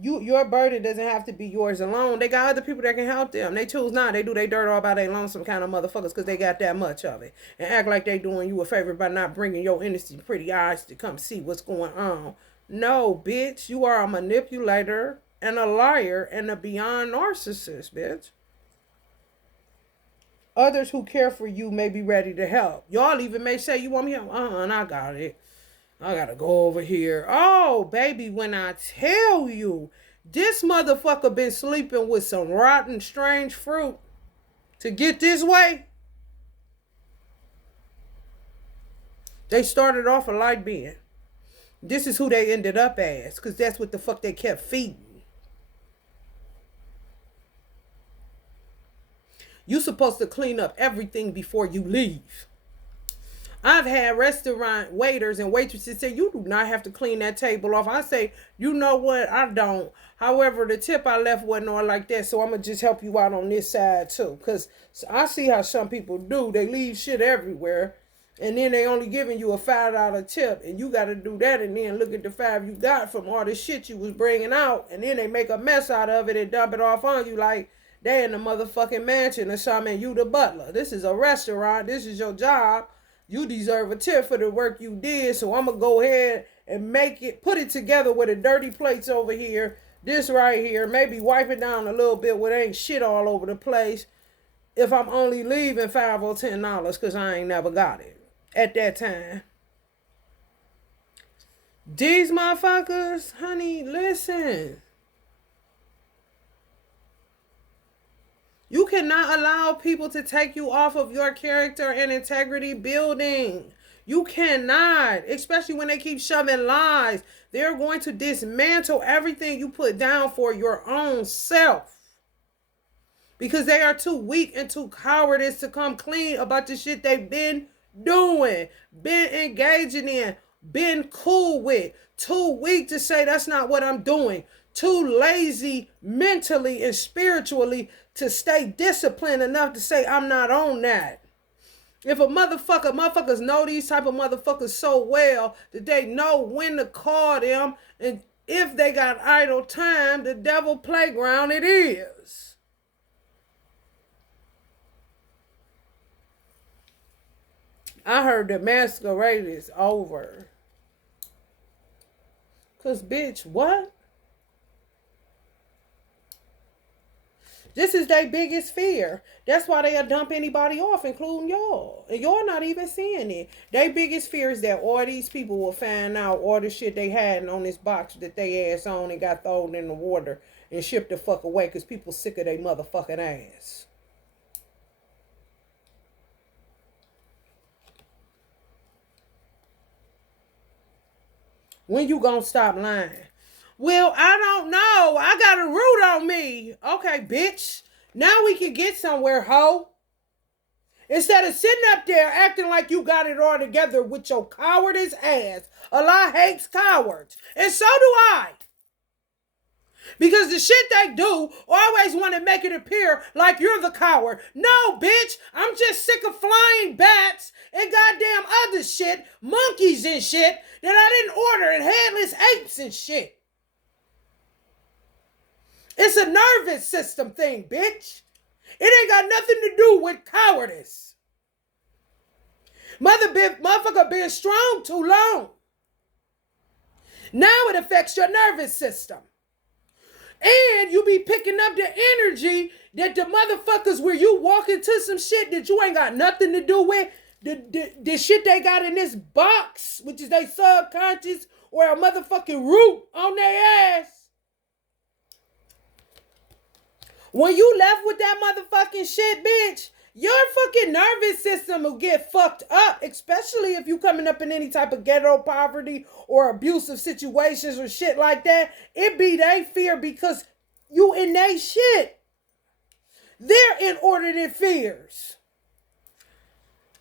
Your burden doesn't have to be yours alone. They got other people that can help them. They choose not. They do their dirt all by their lonesome kind of motherfuckers because they got that much of it. And act like they doing you a favor by not bringing your innocent pretty eyes to come see what's going on. No, bitch. You are a manipulator and a liar and a beyond narcissist, bitch. Others who care for you may be ready to help. Y'all even may say, you want me help? And I got it. I gotta go over here. Oh, baby, when I tell you, this motherfucker been sleeping with some rotten, strange fruit to get this way. They started off a light being. This is who they ended up as, because that's what the fuck they kept feeding. You're supposed to clean up everything before you leave. I've had restaurant waiters and waitresses say, you do not have to clean that table off. I say, you know what? I don't. However, the tip I left wasn't all like that, so I'm going to just help you out on this side too. Because I see how some people do. They leave shit everywhere, and then they only giving you a $5 tip, and you got to do that, and then look at the $5 you got from all the shit you was bringing out, and then they make a mess out of it and dump it off on you like, They in the motherfucking mansion or something. You the butler. This is a restaurant. This is your job. You deserve a tip for the work you did. So I'm going to go ahead and put it together with the dirty plates over here. This right here. Maybe wipe it down a little bit where there ain't shit all over the place. If I'm only leaving $5 or $10 because I ain't never got it at that time. These motherfuckers, honey, listen. You cannot allow people to take you off of your character and integrity building. You cannot, especially when they keep shoving lies. They're going to dismantle everything you put down for your own self. Because they are too weak and too cowardice to come clean about the shit they've been doing, been engaging in, been cool with. Too weak to say that's not what I'm doing. Too lazy mentally and spiritually to stay disciplined enough to say I'm not on that. If motherfuckers know these type of motherfuckers so well that they know when to call them, and if they got idle time, the devil playground it is. I heard the masquerade is over. Cause bitch, what? This is their biggest fear. That's why they'll dump anybody off, including y'all. And y'all not even seeing it. Their biggest fear is that all these people will find out all the shit they had on this box that they ass on and got thrown in the water and shipped the fuck away because people sick of their motherfucking ass. When you gonna stop lying? Well, I don't know. I got a root on me. Okay, bitch. Now we can get somewhere, ho. Instead of sitting up there acting like you got it all together with your cowardice ass. Allah hates cowards. And so do I. Because the shit they do always want to make it appear like you're the coward. No, bitch. I'm just sick of flying bats and goddamn other shit, monkeys and shit that I didn't order, and headless apes and shit. It's a nervous system thing, bitch. It ain't got nothing to do with cowardice. Motherfucker been strong too long. Now it affects your nervous system. And you be picking up the energy that the motherfuckers where you walk into some shit that you ain't got nothing to do with. The shit they got in this box, which is their subconscious or a motherfucking root on their ass. When you left with that motherfucking shit, bitch, your fucking nervous system will get fucked up, especially if you coming up in any type of ghetto poverty or abusive situations or shit like that. It be they fear because you in they shit. They're inordinate fears.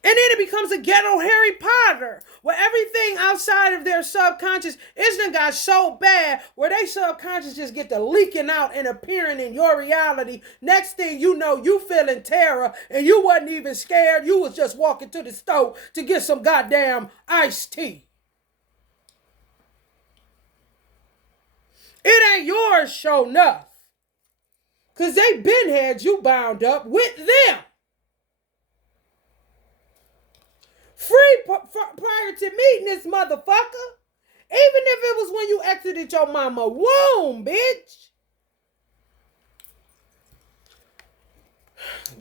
And then it becomes a ghetto Harry Potter, where everything outside of their subconscious isn't got so bad, where they subconscious just get to leaking out and appearing in your reality. Next thing you know, you feeling terror, and you wasn't even scared. You was just walking to the stove to get some goddamn iced tea. It ain't yours, sure enough. Because they been had you bound up with them. Free prior to meeting this motherfucker. Even if it was when you exited your mama womb, bitch.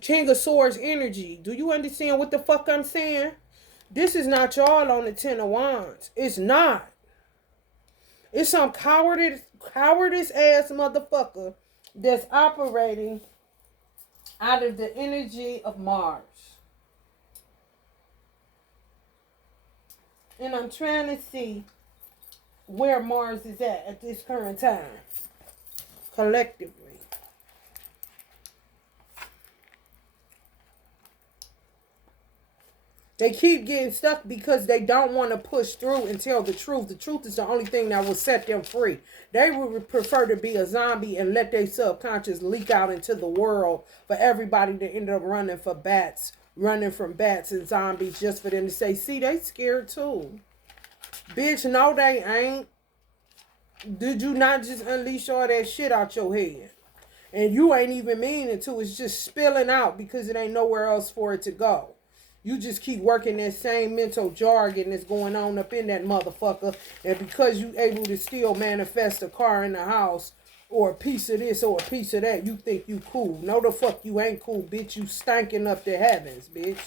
King of Swords energy. Do you understand what the fuck I'm saying? This is not y'all on the Ten of Wands. It's not. It's some cowardice ass motherfucker that's operating out of the energy of Mars. And I'm trying to see where Mars is at this current time. Collectively. They keep getting stuck because they don't want to push through and tell the truth. The truth is the only thing that will set them free. They would prefer to be a zombie and let their subconscious leak out into the world for everybody to end up running from bats and zombies just for them to say, see, they scared too. Bitch, no, they ain't. Did you not just unleash all that shit out your head? And you ain't even meaning to. It's just spilling out because it ain't nowhere else for it to go. You just keep working that same mental jargon that's going on up in that motherfucker. And because you able to still manifest a car in the house or a piece of this or a piece of that, you think you cool. No, the fuck you ain't cool, bitch. You stanking up the heavens, bitch.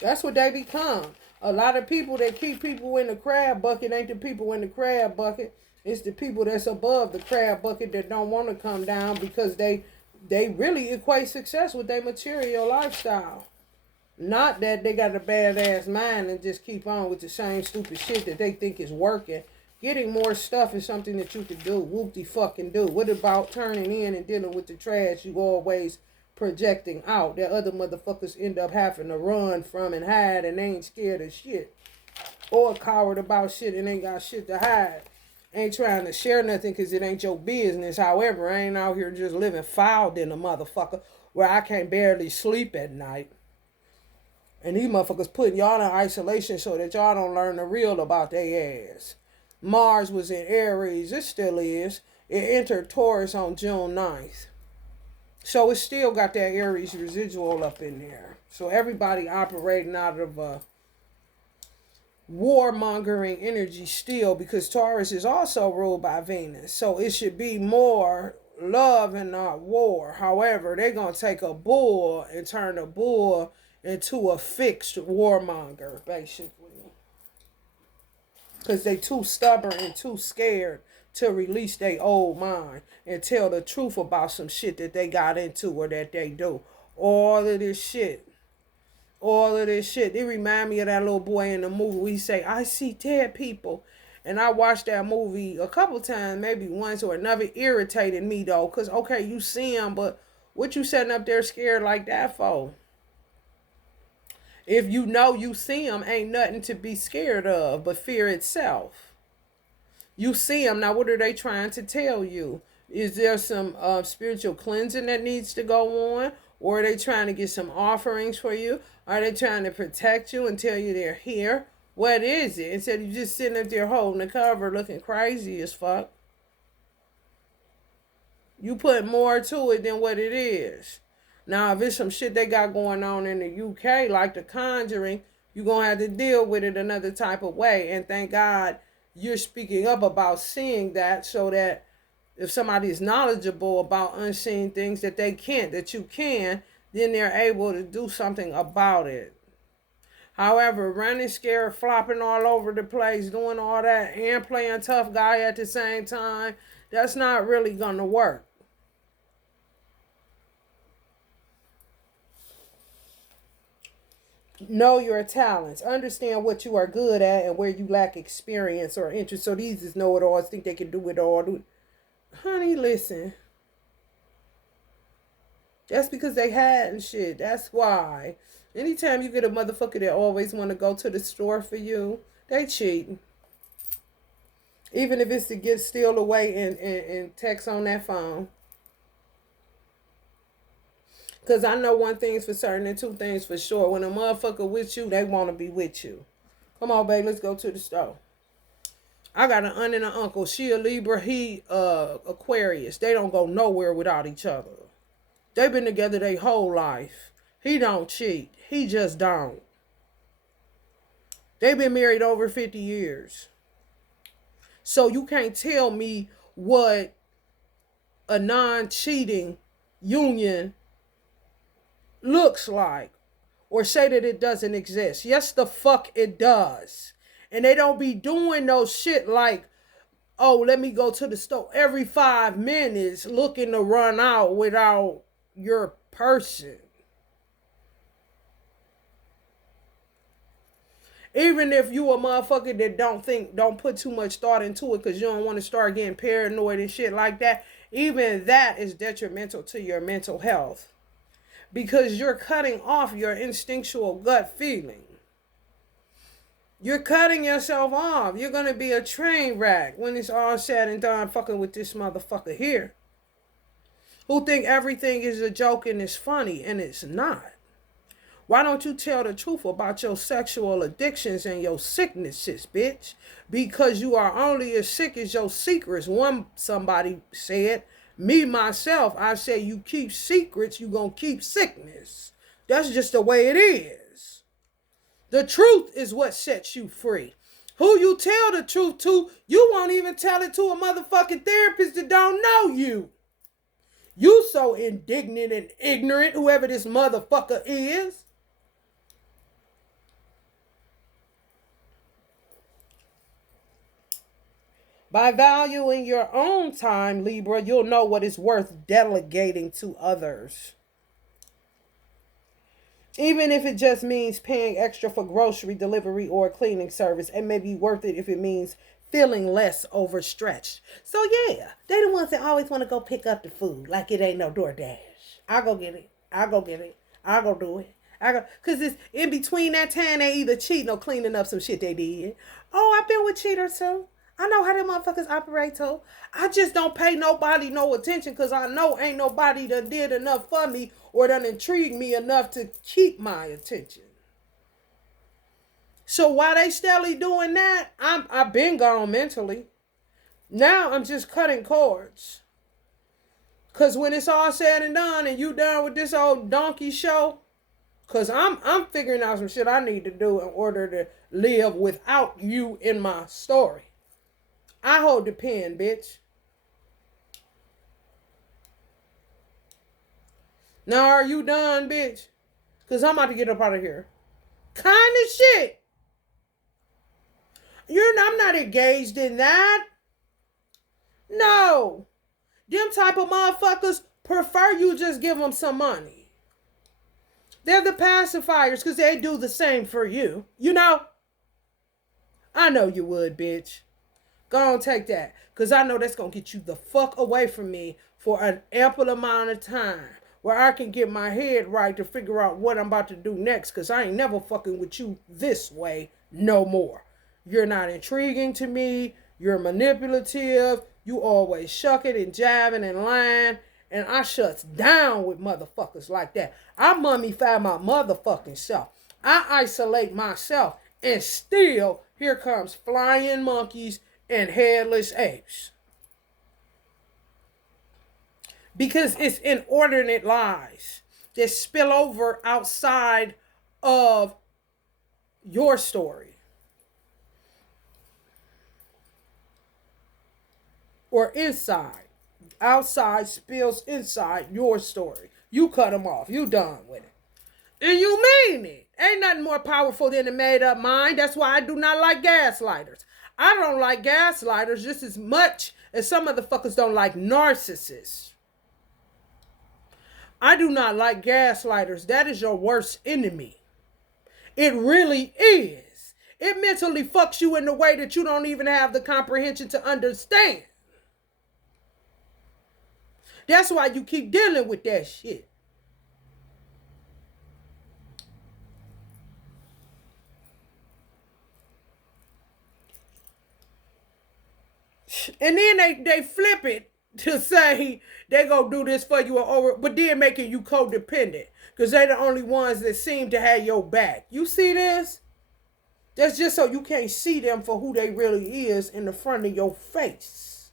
That's what they become. A lot of people that keep people in the crab bucket ain't the people in the crab bucket. It's the people that's above the crab bucket that don't want to come down because they really equate success with their material lifestyle. Not that they got a badass mind and just keep on with the same stupid shit that they think is working. Getting more stuff is something that you can do. Whoop-de-fucking do. What about turning in and dealing with the trash you always projecting out that other motherfuckers end up having to run from and hide and they ain't scared of shit? Or coward about shit and ain't got shit to hide. Ain't trying to share nothing because it ain't your business. However, I ain't out here just living fouled in a motherfucker where I can't barely sleep at night. And these motherfuckers putting y'all in isolation so that y'all don't learn the real about their ass. Mars was in Aries. It still is. It entered Taurus on June 9th. So it still got that Aries residual up in there. So everybody operating out of a warmongering energy still, because Taurus is also ruled by Venus. So it should be more love and not war. However, they're going to take a bull and turn a bull into a fixed warmonger, basically. Because they too stubborn and too scared to release their old mind and tell the truth about some shit that they got into or that they do. All of this shit. It remind me of that little boy in the movie where he say, I see dead people. And I watched that movie a couple times, maybe once or another. Irritated me though. Because, okay, you see him, but what you sitting up there scared like that for? If you know you see them, ain't nothing to be scared of but fear itself. You see them. Now, what are they trying to tell you? Is there some spiritual cleansing that needs to go on? Or are they trying to get some offerings for you? Are they trying to protect you and tell you they're here? What is it? Instead of you just sitting up there holding the cover looking crazy as fuck. You put more to it than what it is. Now, if it's some shit they got going on in the UK, like The Conjuring, you're going to have to deal with it another type of way. And thank God you're speaking up about seeing that, so that if somebody is knowledgeable about unseen things that they can't, that you can, then they're able to do something about it. However, running scared, flopping all over the place, doing all that, and playing tough guy at the same time, that's not really going to work. Know your talents. Understand what you are good at and where you lack experience or interest. So these is know-it-alls, think they can do it all. Honey, listen. That's because they had and shit. That's why. Anytime you get a motherfucker that always want to go to the store for you, they cheating. Even if it's to get steal away and text on that phone. Because I know one thing's for certain and two things for sure. When a motherfucker with you, they want to be with you. Come on, babe, let's go to the store. I got an aunt and an uncle. She a Libra, he Aquarius. They don't go nowhere without each other. They've been together their whole life. He don't cheat. He just don't. They've been married over 50 years. So you can't tell me what a non-cheating union looks like, or say that it doesn't exist. Yes, the fuck it does. And they don't be doing no shit like, oh, let me go to the store every 5 minutes looking to run out without your person. Even if you a motherfucker that don't put too much thought into it because you don't want to start getting paranoid and shit like that, even that is detrimental to your mental health. Because you're cutting off your instinctual gut feeling. You're cutting yourself off. You're going to be a train wreck when it's all said and done fucking with this motherfucker here. Who think everything is a joke and it's funny, and it's not. Why don't you tell the truth about your sexual addictions and your sicknesses, bitch? Because you are only as sick as your secrets. Somebody said, me, myself, I say you keep secrets, you gonna keep sickness. That's just the way it is. The truth is what sets you free. Who you tell the truth to, you won't even tell it to a motherfucking therapist that don't know you. You so indignant and ignorant, whoever this motherfucker is. By valuing your own time, Libra, you'll know what is worth delegating to others. Even if it just means paying extra for grocery delivery or a cleaning service, it may be worth it if it means feeling less overstretched. So yeah, they the ones that always want to go pick up the food like it ain't no DoorDash. I'll go get it. I'll go get it. I'll go do it. Cause it's in between that time they either cheating or cleaning up some shit they did. Oh, I've been with cheaters too. I know how them motherfuckers operate too. I just don't pay nobody no attention because I know ain't nobody that did enough for me or done intrigued me enough to keep my attention. So while they steadily doing that, I've been gone mentally. Now I'm just cutting cords. Cause when it's all said and done and you done with this old donkey show, cause I'm figuring out some shit I need to do in order to live without you in my story. I hold the pen, bitch. Now are you done, bitch? Cause I'm about to get up out of here. Kind of shit. I'm not engaged in that. No. Them type of motherfuckers prefer you just give them some money. They're the pacifiers because they do the same for you. You know? I know you would, bitch. Go on, take that. Because I know that's going to get you the fuck away from me for an ample amount of time where I can get my head right to figure out what I'm about to do next because I ain't never fucking with you this way no more. You're not intriguing to me. You're manipulative. You always shucking and jabbing and lying. And I shuts down with motherfuckers like that. I mummify my motherfucking self. I isolate myself. And still, here comes flying monkeys and headless apes. Because it's inordinate lies that spill over outside of your story. Or inside. Outside spills inside your story. You cut them off. You done with it. And you mean it. Ain't nothing more powerful than a made up mind. That's why I do not like gaslighters. I don't like gaslighters just as much as some motherfuckers don't like narcissists. I do not like gaslighters. That is your worst enemy. It really is. It mentally fucks you in the way that you don't even have the comprehension to understand. That's why you keep dealing with that shit. And then they flip it to say they gonna do this for you or but then making you codependent. Because they the only ones that seem to have your back. You see this? That's just so you can't see them for who they really is in the front of your face.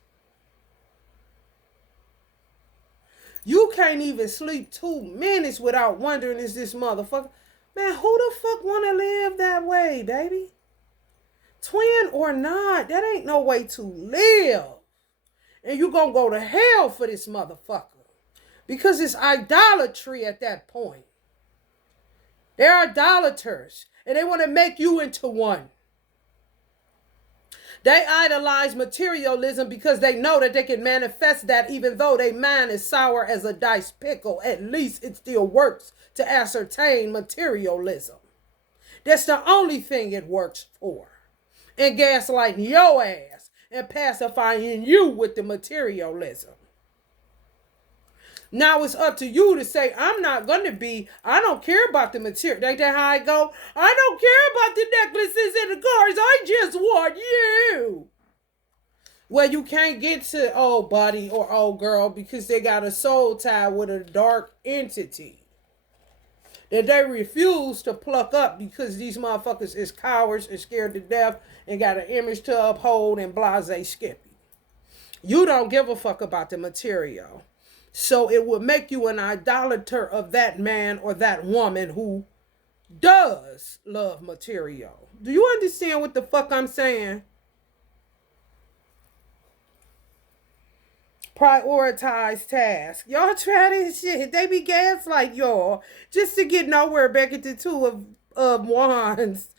You can't even sleep 2 minutes without wondering, is this motherfucker? Man, who the fuck want to live that way, baby? Twin or not, that ain't no way to live. And you gonna go to hell for this motherfucker. Because it's idolatry at that point. They're idolaters. And they want to make you into one. They idolize materialism because they know that they can manifest that even though their mind is sour as a diced pickle. At least it still works to ascertain materialism. That's the only thing it works for. And gaslighting your ass and pacifying you with the materialism. Now it's up to you to say, I don't care about the material. That's how I go. I don't care about the necklaces and the cars. I just want you. Well, you can't get to old buddy or old girl because they got a soul tie with a dark entity. that they refuse to pluck up because these motherfuckers is cowards and scared to death and got an image to uphold and blase skippy. You don't give a fuck about the material. So it would make you an idolater of that man or that woman who does love material. Do you understand what the fuck I'm saying? Prioritize tasks. Y'all try this shit. They be gaslight y'all just to get nowhere back at the two of wands.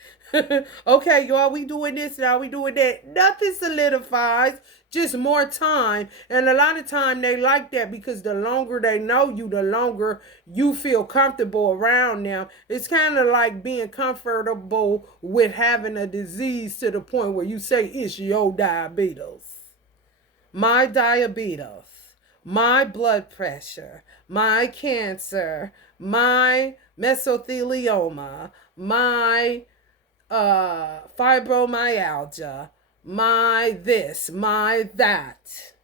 Okay, y'all, we doing this now, we doing that. Nothing solidifies, just more time. And a lot of time they like that because the longer they know you, the longer you feel comfortable around them. It's kind of like being comfortable with having a disease to the point where you say it's your diabetes. My diabetes, my blood pressure, my cancer, my mesothelioma, my fibromyalgia, my this, my that.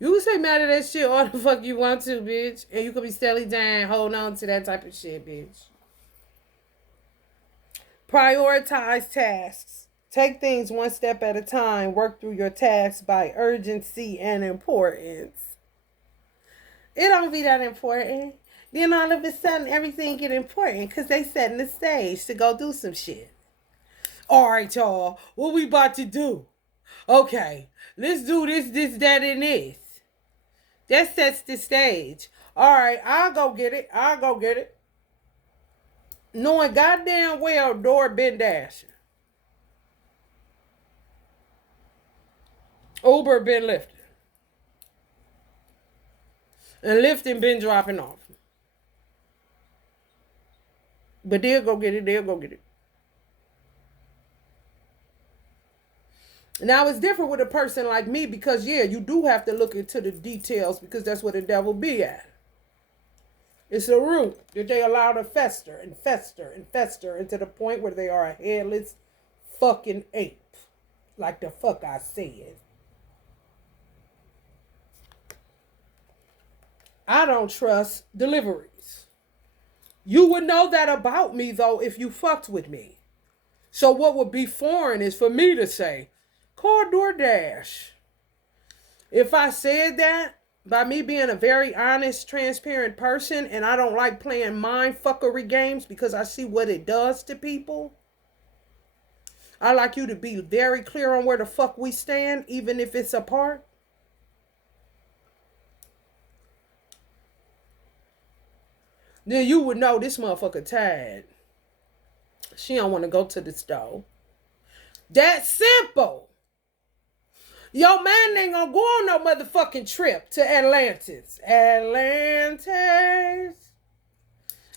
You can say mad at that shit all the fuck you want to, bitch. And you could be steadily dying, holding on to that type of shit, bitch. Prioritize tasks. Take things one step at a time. Work through your tasks by urgency and importance. It don't be that important. Then all of a sudden, everything get important because they setting the stage to go do some shit. All right, y'all. What we about to do? Okay, let's do this, that, and this. That sets the stage. All right, I'll go get it. Knowing goddamn well door been dashing. Uber been lifting. And lifting been dropping off. But they'll go get it. Now it's different with a person like me because, yeah, you do have to look into the details because that's where the devil be at. It's a root that they allow to fester and fester and fester into the point where they are a headless fucking ape. Like the fuck I said. I don't trust deliveries. You would know that about me, though, if you fucked with me. So what would be foreign is for me to say, call DoorDash. If I said that, by me being a very honest, transparent person, and I don't like playing mind fuckery games because I see what it does to people, I like you to be very clear on where the fuck we stand, even if it's apart. Then you would know this motherfucker tired. She don't want to go to the store. That's simple. Your man ain't gonna go on no motherfucking trip to Atlantis. Atlantis.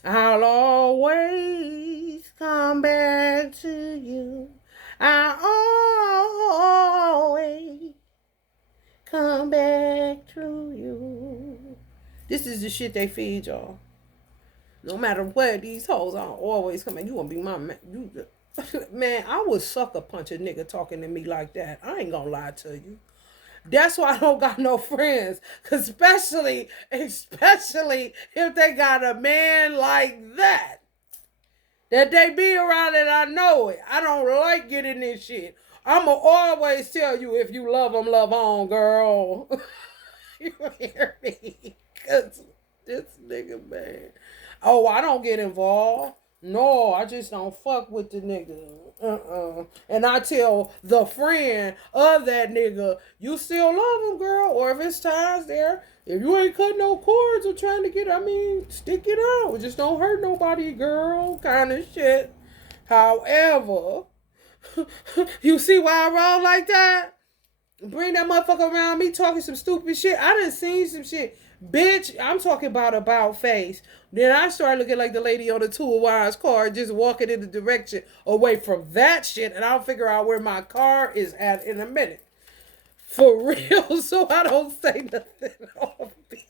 I'll always come back to you. I'll always come back to you. This is the shit they feed y'all. No matter where these hoes are, always coming. You gonna be my man. Man, I would sucker punch a nigga talking to me like that. I ain't gonna lie to you. That's why I don't got no friends. Cause especially if they got a man like that. That they be around and I know it. I don't like getting this shit. I'ma always tell you if you love them, love on, girl. You hear me? Cause this nigga, man. Oh, I don't get involved. No, I just don't fuck with the nigga. And I tell the friend of that nigga, you still love him, girl. Or if it's times there, if you ain't cutting no cords or trying to get, stick it out. Just don't hurt nobody, girl. Kind of shit. However, you see why I roll like that? Bring that motherfucker around me talking some stupid shit. I done seen some shit. Bitch, I'm talking about face. Then I started looking like the lady on the Two of Wands car, just walking in the direction away from that shit, and I'll figure out where my car is at in a minute. For real, so I don't say nothing off beat.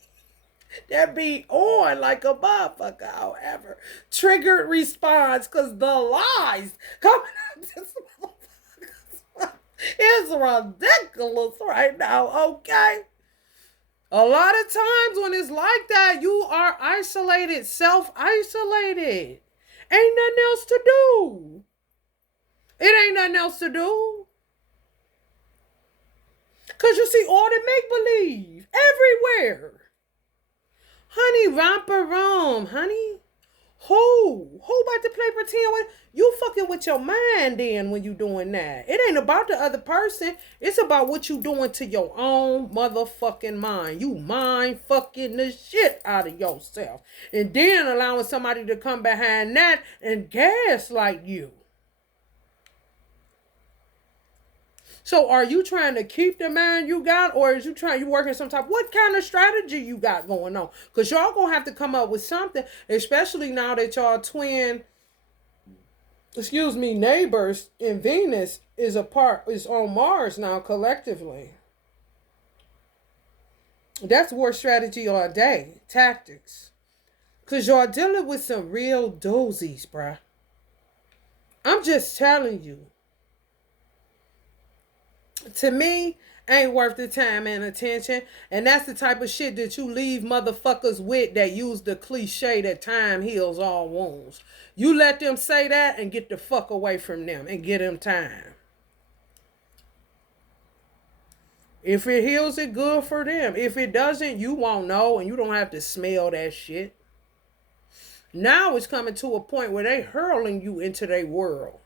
That be on like a motherfucker, however. Triggered response, because the lies coming out this motherfucker is ridiculous right now, okay? A lot of times when it's like that, you are isolated, self-isolated. Ain't nothing else to do. It ain't nothing else to do. Because you see all the make-believe everywhere. Honey, romper room, honey. Who about to play pretend with you? Fucking with your mind then when you doing that. It ain't about the other person. It's about what you doing to your own motherfucking mind. You mind fucking the shit out of yourself. And then allowing somebody to come behind that and gaslight you. So are you trying to keep the man you got, or is you working some type, what kind of strategy you got going on? Because y'all gonna have to come up with something, especially now that y'all twin, neighbors in Venus is on Mars now collectively. That's war strategy all day, tactics. Because y'all dealing with some real doozies, bruh. I'm just telling you. To me, ain't worth the time and attention. And that's the type of shit that you leave motherfuckers with that use the cliche that time heals all wounds. You let them say that and get the fuck away from them and get them time. If it heals it, good for them. If it doesn't, you won't know and you don't have to smell that shit. Now it's coming to a point where they hurling you into their world.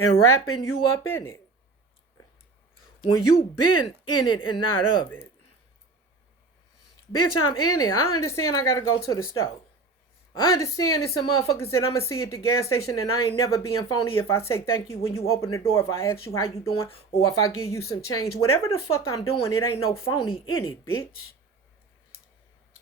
And wrapping you up in it. When you been in it and not of it. Bitch, I'm in it. I understand I gotta go to the store. I understand there's some motherfuckers that I'm gonna see at the gas station and I ain't never being phony if I say thank you when you open the door, if I ask you how you doing, or if I give you some change. Whatever the fuck I'm doing, it ain't no phony in it, bitch.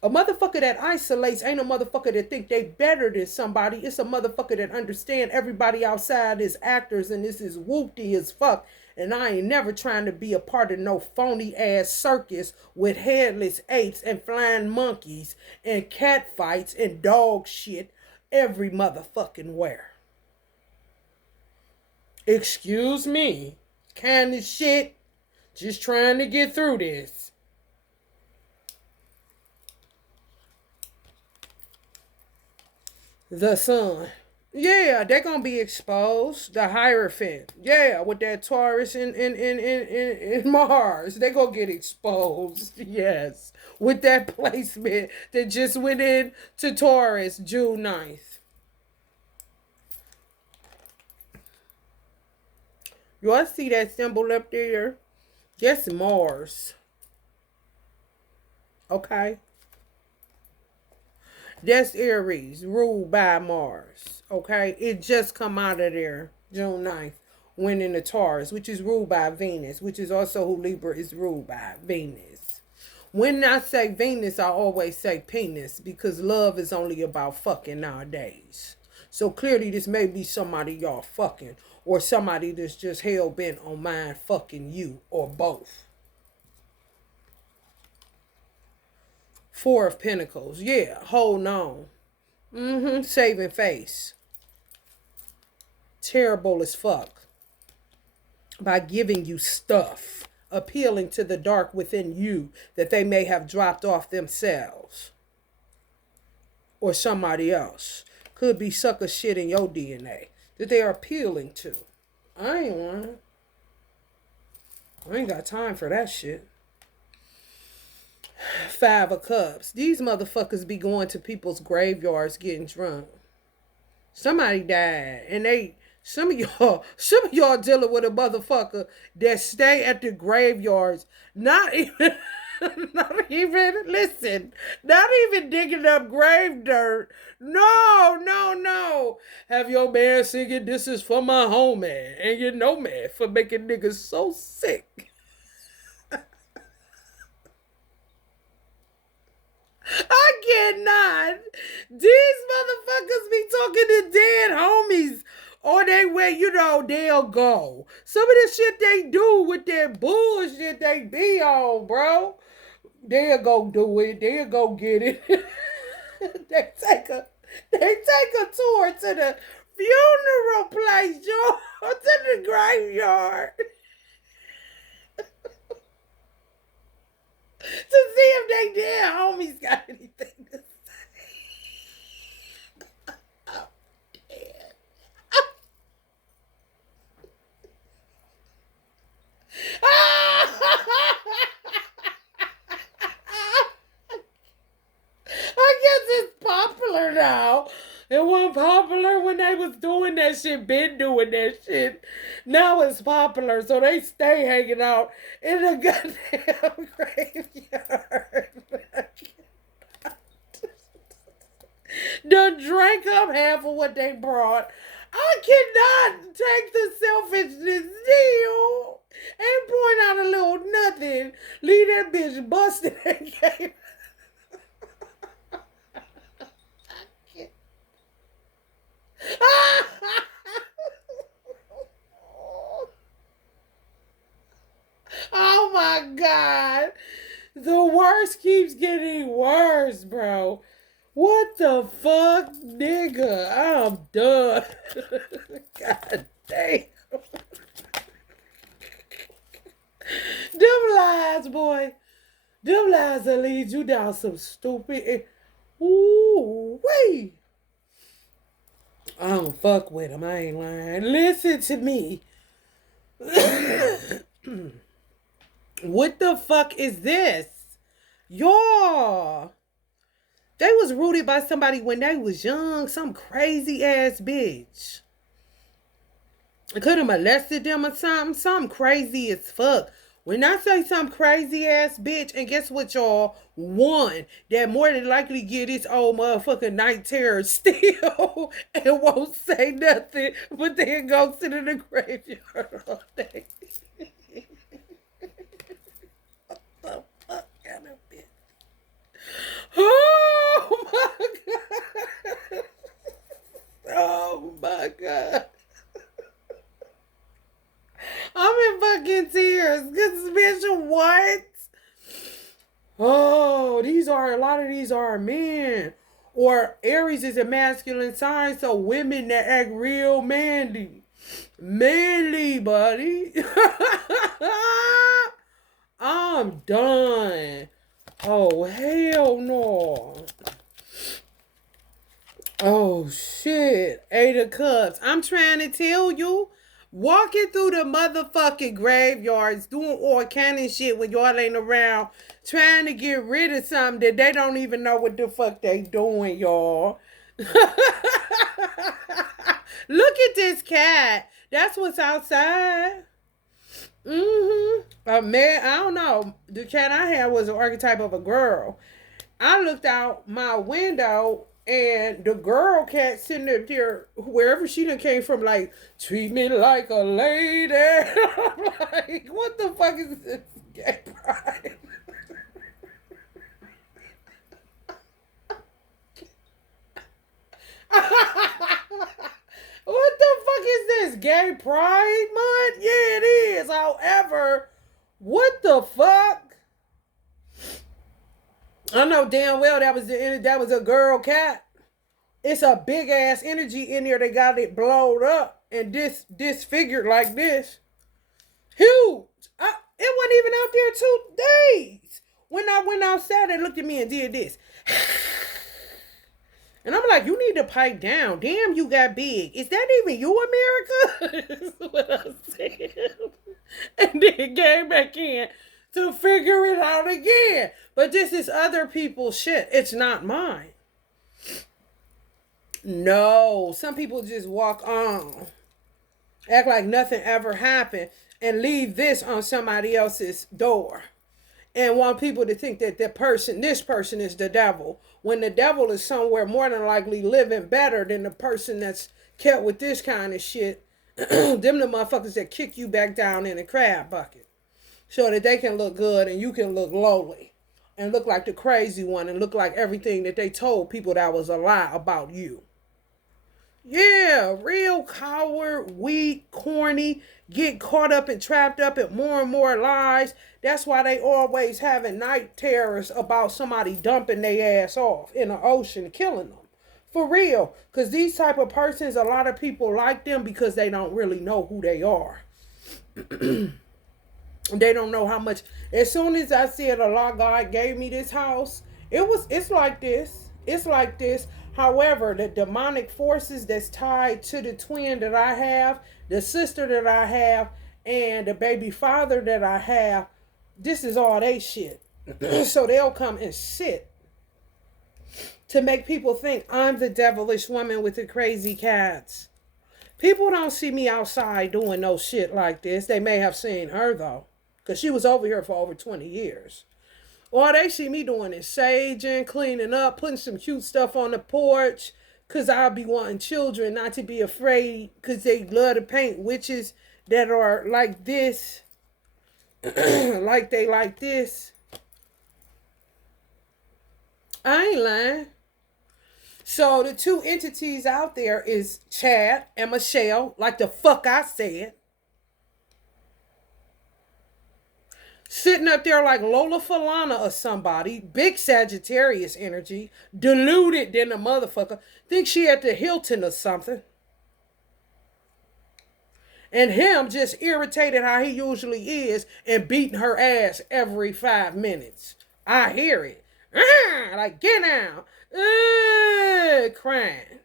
A motherfucker that isolates ain't a motherfucker that think they better than somebody. It's a motherfucker that understand everybody outside is actors and this is whoopty as fuck. And I ain't never trying to be a part of no phony ass circus with headless apes and flying monkeys and cat fights and dog shit every motherfucking where. Excuse me. Kind of shit. Just trying to get through this. The sun. Yeah, they're gonna be exposed. The Hierophant. Yeah, with that Taurus in Mars. They gonna get exposed. Yes. With that placement that just went in to Taurus June 9th. You all see that symbol up there? That's Mars. Okay. That's Aries, ruled by Mars. Okay? It just come out of there June 9th. Went into Taurus, which is ruled by Venus, which is also who Libra is ruled by, Venus. When I say Venus, I always say penis, because love is only about fucking nowadays. So clearly this may be somebody y'all fucking, or somebody that's just hell-bent on mind fucking you, or both. Four of Pentacles. Yeah, hold on. Saving face. Terrible as fuck. By giving you stuff. Appealing to the dark within you that they may have dropped off themselves. Or somebody else. Could be sucker shit in your DNA. That they are appealing to. I ain't lying. I ain't got time for that shit. Five of Cups. These motherfuckers be going to people's graveyards getting drunk. Somebody died. And some of y'all dealing with a motherfucker that stay at the graveyards. Not even digging up grave dirt. No. Have your man singing, "This is for my homie," and you know man for making niggas so sick. I cannot. These motherfuckers be talking to dead homies. Or they way, they'll go. Some of the shit they do with that bullshit they be on, bro. They'll go do it. They'll go get it. They take a tour to the funeral place, to the graveyard. to see if they dead homies got anything to say. I'm dead. I guess it's popular now. It wasn't popular when they was doing that shit, been doing that shit. Now it's popular, so they stay hanging out in the goddamn graveyard. Done drank up half of what they brought. I cannot take the selfishness deal and point out a little nothing. Leave that bitch busted and gave. Oh my God. The worst keeps getting worse, bro. What the fuck, nigga? I'm done. God damn. Them lies, boy. Them lies that lead you down some stupid. Ooh, wait. I don't fuck with them. I ain't lying. Listen to me. What the fuck is this? Y'all. They was rooted by somebody when they was young. Some crazy ass bitch. Could have molested them or something. Something crazy as fuck. When I say some crazy ass bitch, and guess what, y'all? One that more than likely get this old motherfucking night terror still and won't say nothing, but then go sit in the graveyard all day. What the fuck kind of bitch? Oh my God. Oh my God. I'm in fucking tears. Cause bitch, what? Oh, a lot of these are men. Or Aries is a masculine sign, so women that act real manly. Manly, buddy. I'm done. Oh, hell no. Oh, shit. 8 of Cups. I'm trying to tell you. Walking through the motherfucking graveyards, doing all kind of shit when y'all ain't around, trying to get rid of something that they don't even know what the fuck they doing, y'all. Look at this cat. That's what's outside. Man, I don't know. The cat I had was an archetype of a girl. I looked out my window and the girl cat sitting up there, wherever she done came from, like, treat me like a lady. I'm like, what the fuck is this gay pride? What the fuck is this? Gay Pride Month? Yeah, it is. However, what the fuck? I know damn well that was a girl cat. It's a big ass energy in there. They got it blowed up and disfigured like this. Huge. It wasn't even out there 2 days. When I went outside, they looked at me and did this. And I'm like, you need to pipe down. Damn, you got big. Is that even you, America? That's what I said. And then came back in to figure it out again. But this is other people's shit. It's not mine. No. Some people just walk on. Act like nothing ever happened. And leave this on somebody else's door. And want people to think that this person is the devil. When the devil is somewhere more than likely living better than the person that's kept with this kind of shit. Them the motherfuckers that kick you back down in the crab bucket. So that they can look good and you can look lowly. And look like the crazy one and look like everything that they told people that was a lie about you. Yeah, real coward, weak, corny, get caught up and trapped up in more and more lies. That's why they always having night terrors about somebody dumping their ass off in the ocean, killing them. For real. Because these type of persons, a lot of people like them because they don't really know who they are. They don't know how much. As soon as I said Allah God gave me this house, it's like this. It's like this. However, the demonic forces that's tied to the twin that I have, the sister that I have, and the baby father that I have, this is all they shit. So they'll come and sit to make people think I'm the devilish woman with the crazy cats. People don't see me outside doing no shit like this. They may have seen her though, because she was over here for over 20 years. All they see me doing is saging, cleaning up, putting some cute stuff on the porch, because I'll be wanting children not to be afraid, because they love to paint witches that are like this, like they like this. I ain't lying. So the two entities out there is Chad and Michelle, like the fuck I said. Sitting up there like Lola Falana or somebody, big Sagittarius energy, deluded than a motherfucker. Think she at the Hilton or something. And him just irritated how he usually is and beating her ass every 5 minutes. I hear it. Like, get down. Crying.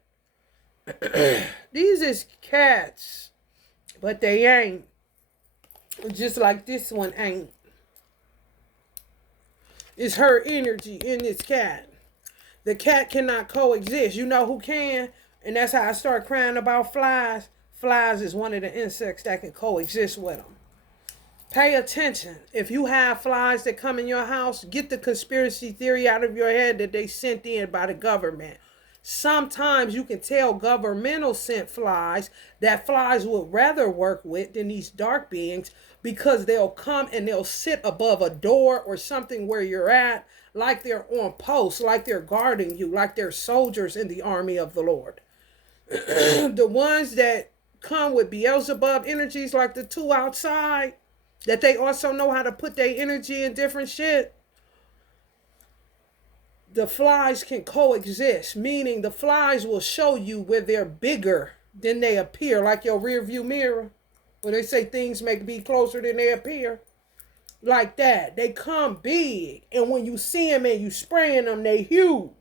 These is cats, but they ain't. Just like this one ain't. It's her energy in this cat. The cat cannot coexist. You know who can? And that's how I start crying about flies. Flies is one of the insects that can coexist with them. Pay attention. If you have flies that come in your house, get the conspiracy theory out of your head that they sent in by the government. Sometimes you can tell governmental sent flies that flies would rather work with than these dark beings, because they'll come and they'll sit above a door or something where you're at, like they're on post, like they're guarding you, like they're soldiers in the army of the Lord. The ones that come with Beelzebub energies, like the two outside, that they also know how to put their energy in different shit. The flies can coexist, meaning the flies will show you where they're bigger than they appear, like your rear view mirror, where they say things may be closer than they appear. Like that. They come big, and when you see them and you spraying them, they huge.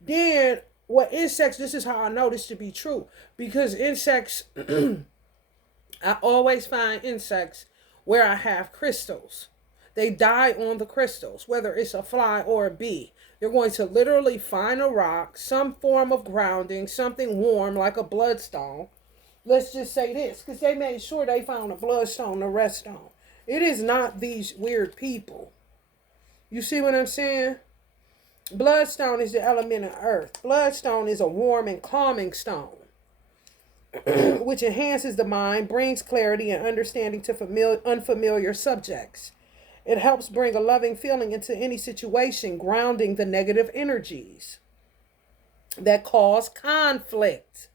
Then, what insects, this is how I know this to be true, because insects, I always find insects where I have crystals. They die on the crystals, whether it's a fly or a bee. They're going to literally find a rock, some form of grounding, something warm like a bloodstone. Let's just say this, because they made sure they found a bloodstone to rest on. It is not these weird people. You see what I'm saying? Bloodstone is the element of earth. Bloodstone is a warm and calming stone, which enhances the mind, brings clarity and understanding to unfamiliar subjects. It helps bring a loving feeling into any situation, grounding the negative energies that cause conflict.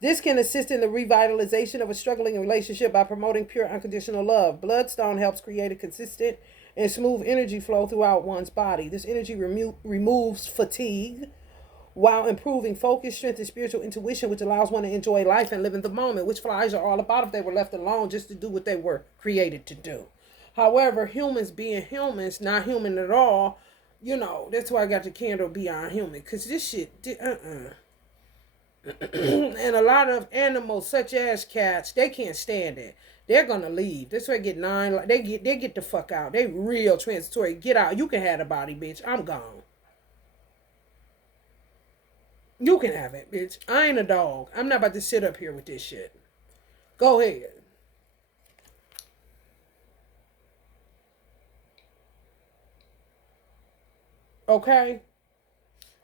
This can assist in the revitalization of a struggling relationship by promoting pure unconditional love. Bloodstone helps create a consistent and smooth energy flow throughout one's body. This energy removes fatigue while improving focus, strength, and spiritual intuition, which allows one to enjoy life and live in the moment, which flies are all about if they were left alone just to do what they were created to do. However, humans being humans, not human at all, you know, that's why I got the candle beyond human, because this shit, and a lot of animals, such as cats, they can't stand it. They're gonna leave. That's why I get they get the fuck out. They real transitory. Get out. You can have the body, bitch. I'm gone. You can have it, bitch. I ain't a dog. I'm not about to sit up here with this shit. Go ahead. Okay?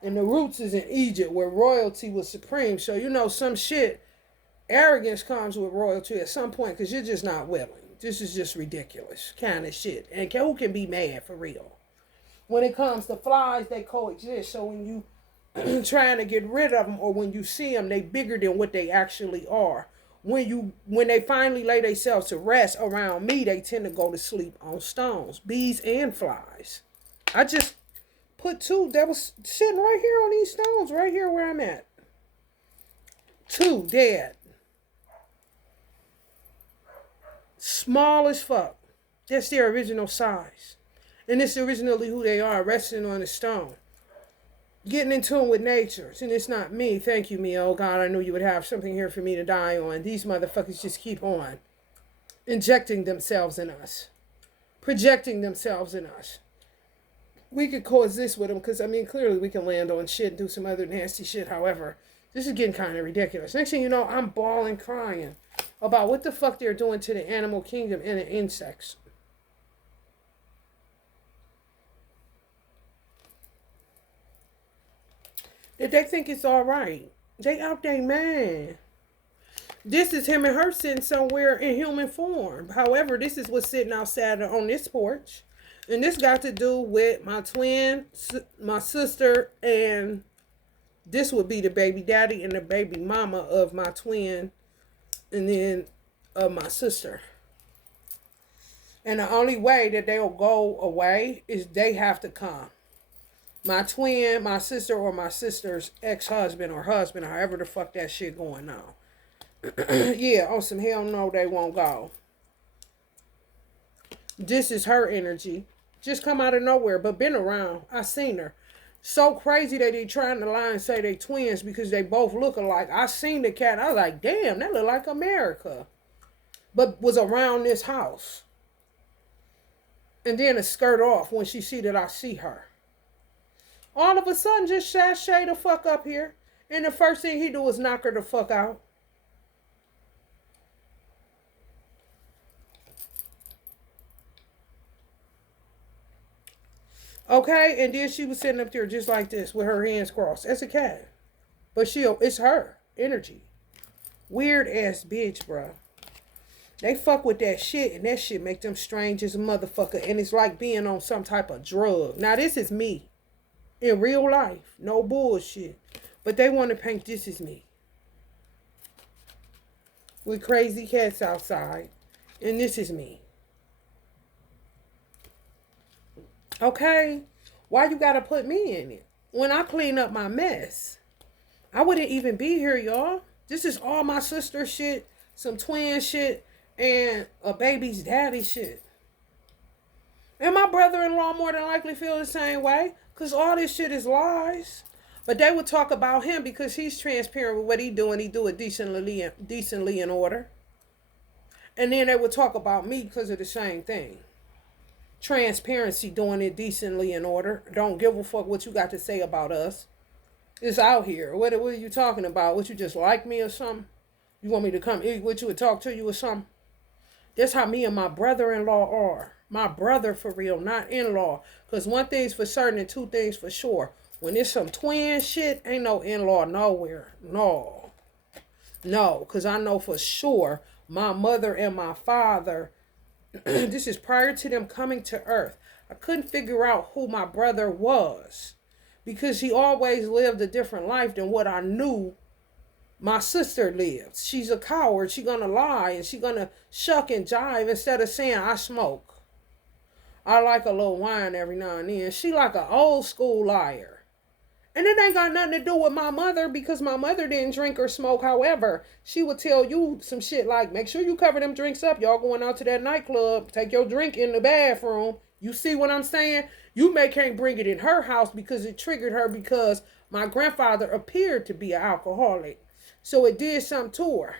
And the roots is in Egypt, where royalty was supreme. So, you know, some shit, arrogance comes with royalty at some point, because you're just not willing. This is just ridiculous kind of shit. And who can be mad for real? When it comes to flies, they coexist. So when you trying to get rid of them, or when you see them, they bigger than what they actually are. When they finally lay themselves to rest around me, they tend to go to sleep on stones, bees and flies. I just put two that was sitting right here on these stones, right here where I'm at. Two dead. Small as fuck. That's their original size. And it's originally who they are, resting on the stone. Getting in tune with nature. And it's not me. Thank you, me. Oh, God, I knew you would have something here for me to die on. These motherfuckers just keep on injecting themselves in us. Projecting themselves in us. We could coexist with them because, I mean, clearly we can land on shit and do some other nasty shit. However, this is getting kind of ridiculous. Next thing you know, I'm bawling, crying about what the fuck they're doing to the animal kingdom and the insects. That they think it's all right. They out there, man. This is him and her sitting somewhere in human form. However, this is what's sitting outside on this porch. And this got to do with my twin, my sister, and this would be the baby daddy and the baby mama of my twin, and then of my sister. And the only way that they'll go away is they have to come. My twin, my sister, or my sister's ex-husband or husband, however the fuck that shit going on. Yeah, on some hell no, they won't go. This is her energy. Just come out of nowhere, but been around. I seen her. So crazy that they trying to lie and say they twins because they both look alike. I seen the cat. I was like, damn, that look like America. But was around this house. And then a skirt off when she see that I see her. All of a sudden, just sashay the fuck up here. And the first thing he do is knock her the fuck out. Okay, and then she was sitting up there just like this with her hands crossed. That's a cat. But it's her energy. Weird ass bitch, bro. They fuck with that shit and that shit make them strange as a motherfucker. And it's like being on some type of drug. Now this is me. In real life. No bullshit. But they want to paint this as me. With crazy cats outside. And this is me. Okay? Why you gotta put me in it? When I clean up my mess. I wouldn't even be here, y'all. This is all my sister shit. Some twin shit. And a baby's daddy shit. And my brother-in-law more than likely feel the same way. Because all this shit is lies. But they would talk about him because he's transparent with what he do. And he do it decently in order. And then they would talk about me because of the same thing. Transparency, doing it decently in order. Don't give a fuck what you got to say about us. It's out here. What are you talking about? What, you just like me or something? You want me to come eat with you and talk to you or something? That's how me and my brother-in-law are. My brother for real, not in-law. Because one thing's for certain and two things for sure. When it's some twin shit, ain't no in-law nowhere. No. No, because I know for sure my mother and my father, this is prior to them coming to earth. I couldn't figure out who my brother was. Because he always lived a different life than what I knew my sister lives. She's a coward. She's going to lie and she's going to shuck and jive instead of saying, I smoke. I like a little wine every now and then. She like an old school liar. And it ain't got nothing to do with my mother because my mother didn't drink or smoke. However, she would tell you some shit like, make sure you cover them drinks up. Y'all going out to that nightclub. Take your drink in the bathroom. You see what I'm saying? You can't bring it in her house because it triggered her because my grandfather appeared to be an alcoholic. So it did something to her.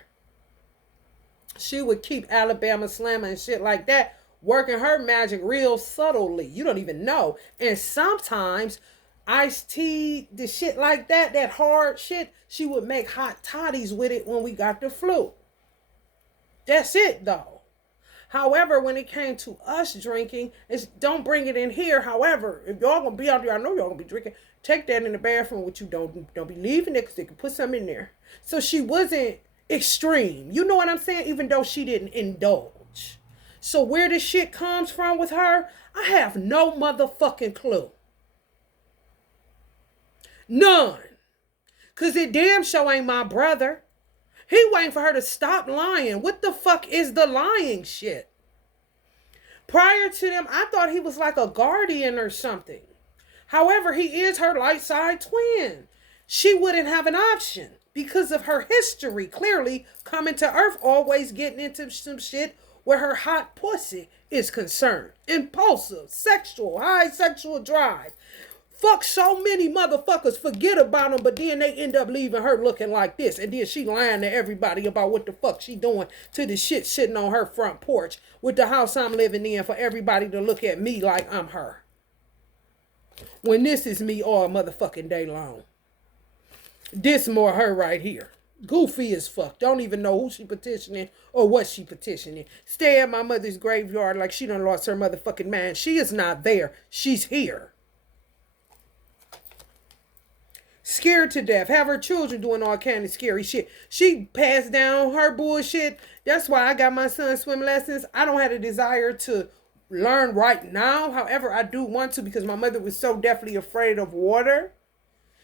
She would keep Alabama Slammer and shit like that, working her magic real subtly. You don't even know. And sometimes iced tea, the shit like that, that hard shit, she would make hot toddies with it when we got the flu. That's it though. However, when it came to us drinking, it's don't bring it in here. However, if y'all gonna be out there, I know y'all gonna be drinking. Take that in the bathroom with you. Don't be leaving it because they can put something in there. So she wasn't extreme. You know what I'm saying? Even though she didn't indulge. So where this shit comes from with her, I have no motherfucking clue. None. Because it damn sure ain't my brother. He waiting for her to stop lying. What the fuck is the lying shit? Prior to them, I thought he was like a guardian or something. However, he is her light side twin. She wouldn't have an option because of her history. Clearly, coming to Earth, always getting into some shit with her hot pussy. is concerned. Impulsive, sexual, high sexual drive. Fuck so many motherfuckers, forget about them, but then they end up leaving her looking like this. And then she lying to everybody about what the fuck she doing to the shit sitting on her front porch with the house I'm living in for everybody to look at me like I'm her. When this is me all motherfucking day long. This more her right here. Goofy as fuck. Don't even know who she petitioning or what she petitioning. Stay at my mother's graveyard like she done lost her motherfucking mind. She is not there. She's here. Scared to death. Have her children doing all kind of scary shit. She passed down her bullshit. That's why I got my son swim lessons. I don't have a desire to learn right now. However, I do want to because my mother was so deathly afraid of water.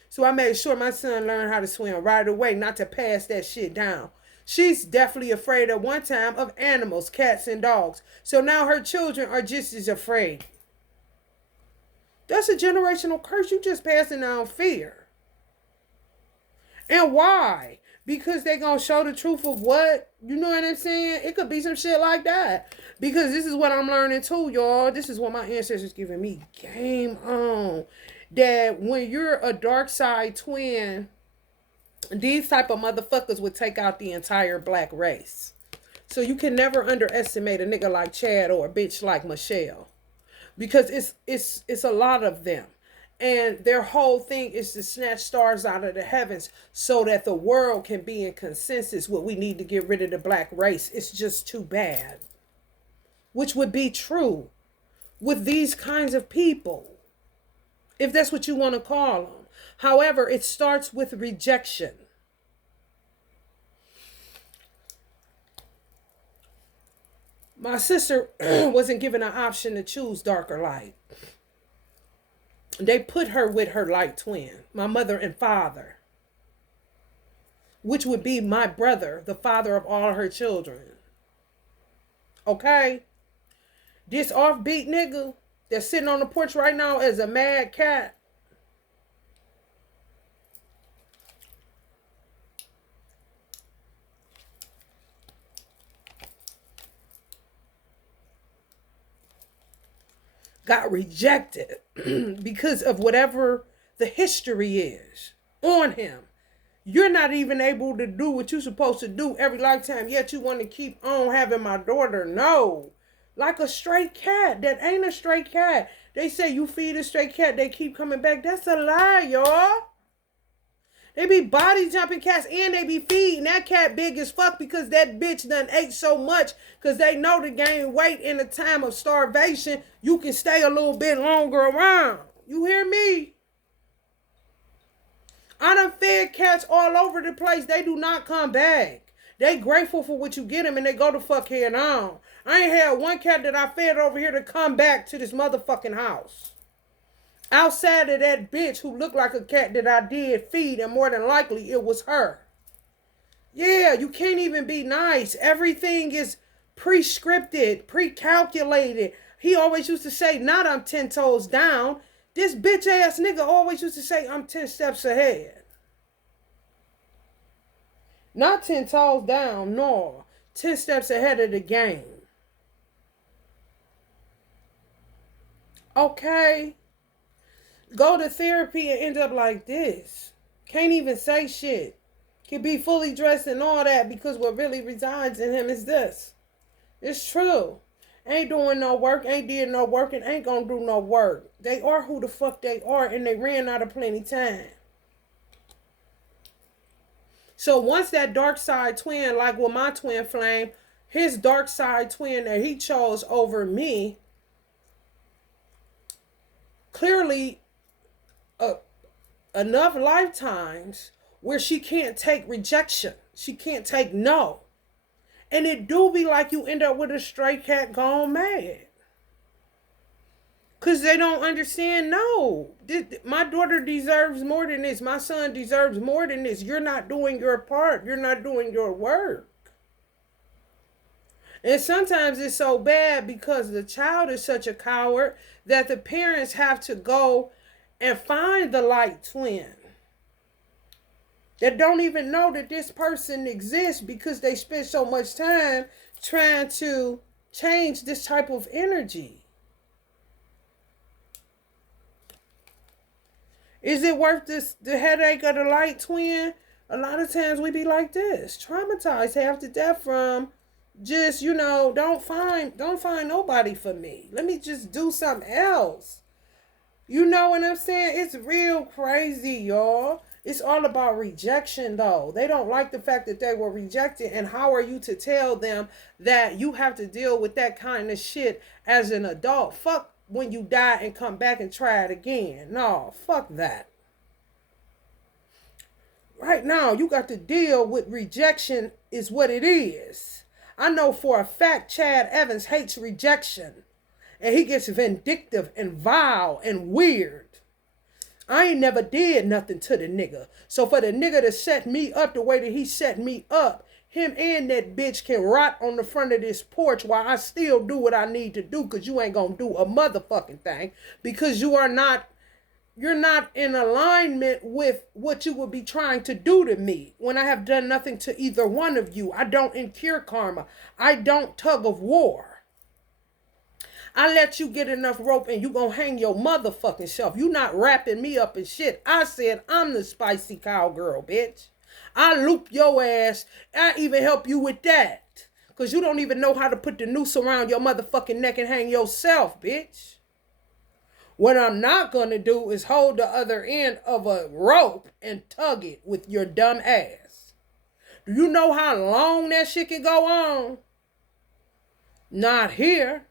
So I made sure my son learned how to swim right away, not to pass that shit down. She's definitely afraid at one time of animals, cats and dogs. So now her children are just as afraid. That's a generational curse. You just passing down fear. And why? Because they gonna show the truth of what? You know what I'm saying? It could be some shit like that. Because this is what I'm learning too, y'all. This is what my ancestors giving me game on. That when you're a dark side twin, these type of motherfuckers would take out the entire black race. So you can never underestimate a nigga like Chad or a bitch like Michelle. Because it's a lot of them. And their whole thing is to snatch stars out of the heavens so that the world can be in consensus what we need to get rid of the black race. It's just too bad. Which would be true with these kinds of people. If that's what you want to call them. However, it starts with rejection. My sister wasn't given an option to choose dark or light. They put her with her light twin, my mother and father, which would be my brother, the father of all her children. Okay? This offbeat nigga that's sitting on the porch right now as a mad cat. Got rejected because of whatever the history is on him. You're not even able to do what you're supposed to do every lifetime, yet you want to keep on having my daughter. No. Like a stray cat. That ain't a stray cat. They say you feed a stray cat, they keep coming back. That's a lie, y'all. They be body jumping cats and they be feeding that cat big as fuck because that bitch done ate so much because they know to gain weight in a time of starvation. You can stay a little bit longer around. You hear me? I done fed cats all over the place. They do not come back. They grateful for what you get them and they go the fuck head on. I ain't had one cat that I fed over here to come back to this motherfucking house. Outside of that bitch who looked like a cat that I did feed, and more than likely it was her. Yeah, you can't even be nice. Everything is pre-scripted, pre-calculated. He always used to say, not I'm 10 toes down. This bitch ass nigga always used to say, I'm 10 steps ahead. Not 10 toes down, no. 10 steps ahead of the game. Okay. Go to therapy and end up like this. Can't even say shit. Can be fully dressed and all that because what really resides in him is this. It's true. Ain't doing no work, ain't did no work, and ain't gonna do no work. They are who the fuck they are, and they ran out of plenty time. So once that dark side twin, like with my twin flame, his dark side twin that he chose over me, clearly enough lifetimes where she can't take rejection. She can't take no. And it do be like you end up with a stray cat gone mad. Because they don't understand, no. My daughter deserves more than this. My son deserves more than this. You're not doing your part. You're not doing your work. And sometimes it's so bad because the child is such a coward that the parents have to go and find the light twin that don't even know that this person exists because they spend so much time trying to change this type of energy? Is it worth the headache of the light twin? A lot of times we be like this, traumatized half to death from just, don't find nobody for me. Let me just do something else. You know what I'm saying? It's real crazy, y'all. It's all about rejection, though. They don't like the fact that they were rejected. And how are you to tell them that you have to deal with that kind of shit as an adult? Fuck when you die and come back and try it again. No, fuck that. Right now, you got to deal with rejection is what it is. I know for a fact Chad Evans hates rejection. And he gets vindictive and vile and weird. I ain't never did nothing to the nigga. So for the nigga to set me up the way that he set me up, him and that bitch can rot on the front of this porch while I still do what I need to do, because you ain't gonna do a motherfucking thing, because you're not in alignment with what you would be trying to do to me when I have done nothing to either one of you. I don't incur karma. I don't tug of war. I let you get enough rope and you gonna hang your motherfucking self. You not wrapping me up in shit. I said I'm the spicy cowgirl, bitch. I loop your ass. I even help you with that. Because you don't even know how to put the noose around your motherfucking neck and hang yourself, bitch. What I'm not gonna do is hold the other end of a rope and tug it with your dumb ass. Do you know how long that shit can go on? Not here.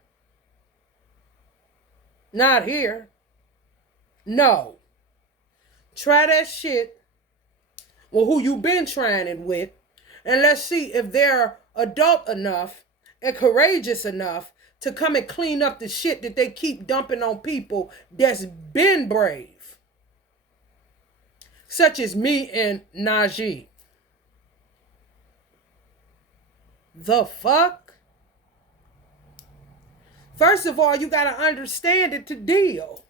Not here. No. Try that shit with who you been trying it with, and let's see if they're adult enough and courageous enough to come and clean up the shit that they keep dumping on people that's been brave. Such as me and Najee. The fuck? First of all, you got to understand it to deal.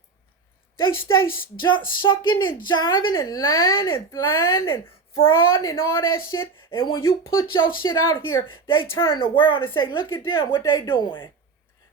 They stay sucking and jiving and lying and flying and fraud and all that shit. And when you put your shit out here, they turn the world and say, look at them, what they doing.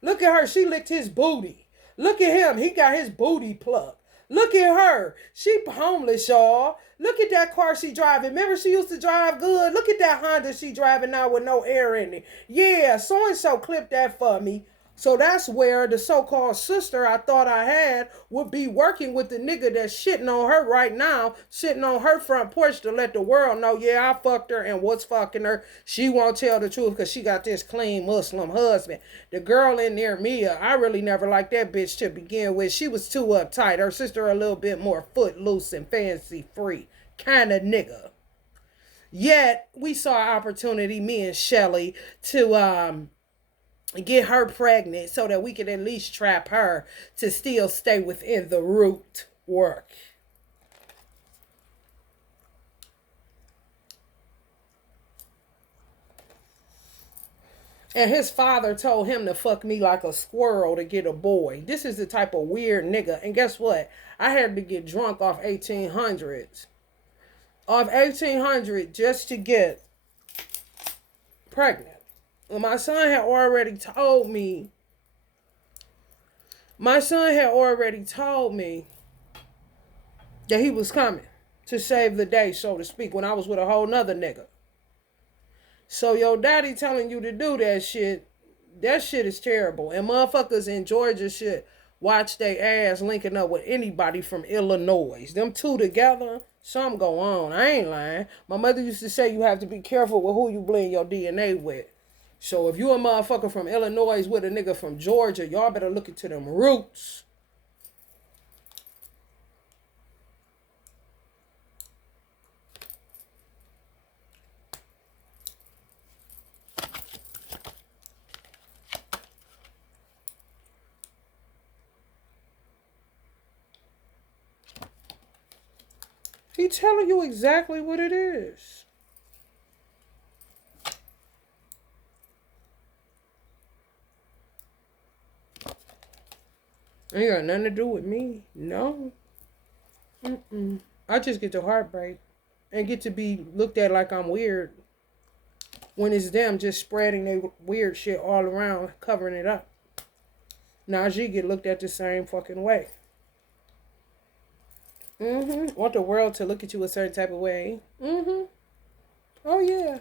Look at her, she licked his booty. Look at him, he got his booty plucked. Look at her, she homeless, y'all. Look at that car she driving. Remember she used to drive good? Look at that Honda she driving now with no air in it. Yeah, so-and-so clipped that for me. So that's where the so-called sister I thought I had would be working with the nigga that's shitting on her right now, sitting on her front porch to let the world know, yeah, I fucked her, and what's fucking her. She won't tell the truth because she got this clean Muslim husband. The girl in there, Mia, I really never liked that bitch to begin with. She was too uptight. Her sister a little bit more footloose and fancy free kind of nigga. Yet, we saw an opportunity, me and Shelly, to get her pregnant so that we could at least trap her to still stay within the root work. And his father told him to fuck me like a squirrel to get a boy. This is the type of weird nigga. And guess what? I had to get drunk off 1800s. Off 1800 just to get pregnant. Well, my son had already told me that he was coming to save the day, so to speak, when I was with a whole nother nigga. So your daddy telling you to do that shit is terrible. And motherfuckers in Georgia should watch their ass linking up with anybody from Illinois. Them two together, something go on. I ain't lying. My mother used to say you have to be careful with who you blend your DNA with. So if you a motherfucker from Illinois with a nigga from Georgia, y'all better look into them roots. He telling you exactly what it is. Ain't got nothing to do with me. No. I just get to heartbreak and get to be looked at like I'm weird. when it's them just spreading their weird shit all around, covering it up. Najee get looked at the same fucking way. Want the world to look at you a certain type of way. Oh, yeah.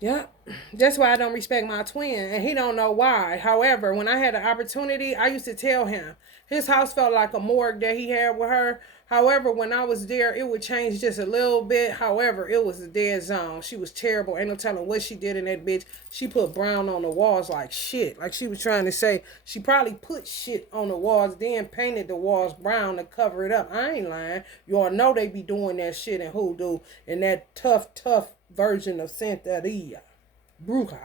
Yeah, that's why I don't respect my twin, and he don't know why. However, when I had the opportunity, I used to tell him his house felt like a morgue that he had with her. However, when I was there, it would change just a little bit. However, it was a dead zone. She was terrible. Ain't no telling what she did in that bitch. She put brown on the walls like shit. Like she was trying to say, she probably put shit on the walls, then painted the walls brown to cover it up. I ain't lying. You all know they be doing that shit in Hoodoo and that tough version of Santeria. Bruja.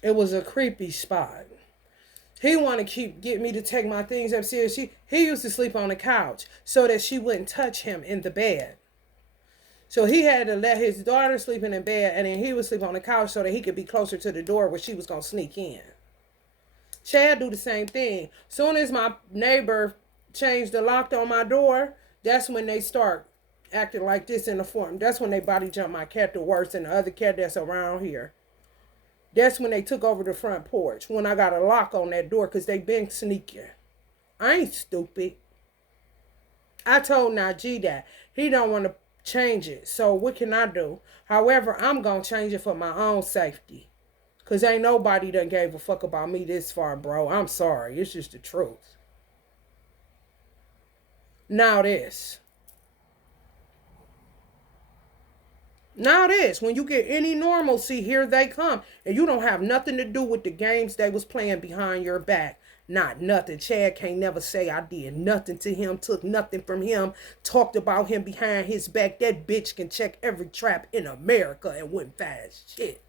It was a creepy spot. He want to get me to take my things upstairs. He used to sleep on the couch so that she wouldn't touch him in the bed. So he had to let his daughter sleep in the bed, and then he would sleep on the couch so that he could be closer to the door where she was going to sneak in. Chad do the same thing. Soon as my neighbor changed the lock on my door, that's when they start acting like this in the form. That's when they body jump my cat the worst and the other cat that's around here. That's when they took over the front porch. When I got a lock on that door because they been sneaking. I ain't stupid. I told Najee that. He don't want to change it. So what can I do? However, I'm going to change it for my own safety. Because ain't nobody done gave a fuck about me this far, bro. I'm sorry. It's just the truth. Now this. When you get any normalcy, here they come. And you don't have nothing to do with the games they was playing behind your back. Not nothing. Chad can't never say I did nothing to him, took nothing from him, talked about him behind his back. That bitch can check every trap in America and wouldn't find shit.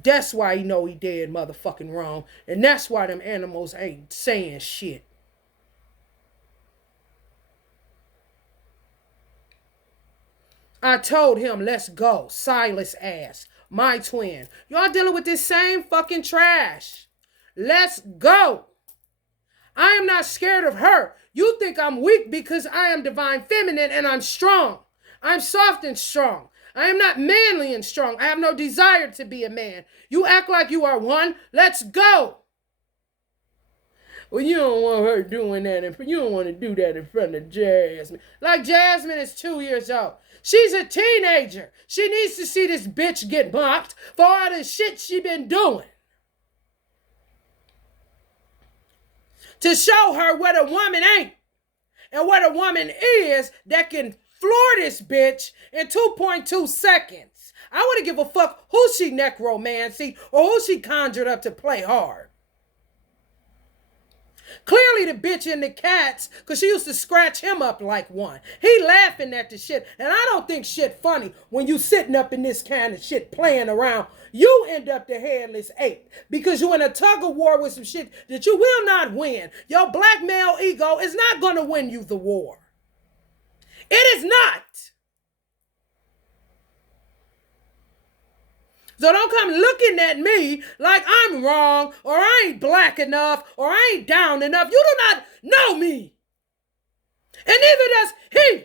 That's why he know he dead motherfucking wrong. And that's why them animals ain't saying shit. I told him, let's go. Silas ass. My twin. Y'all dealing with this same fucking trash. Let's go. I am not scared of her. You think I'm weak because I am divine feminine and I'm strong. I'm soft and strong. I am not manly and strong. I have no desire to be a man. You act like you are one. Let's go. Well, you don't want her doing that. You don't want to do that in front of Jasmine. Like Jasmine is 2 years old. She's a teenager. She needs to see this bitch get mocked for all the shit she been doing. To show her what a woman ain't and what a woman is that can floor this bitch in 2.2 seconds. I wouldn't give a fuck who she necromancy or who she conjured up to play hard. Clearly the bitch in the cats, because she used to scratch him up like one. He laughing at the shit. And I don't think shit funny when you sitting up in this kind of shit playing around. You end up the headless ape because you in a tug of war with some shit that you will not win. Your black male ego is not going to win you the war. It is not. So don't come looking at me like I'm wrong or I ain't black enough or I ain't down enough. You do not know me. And neither does he.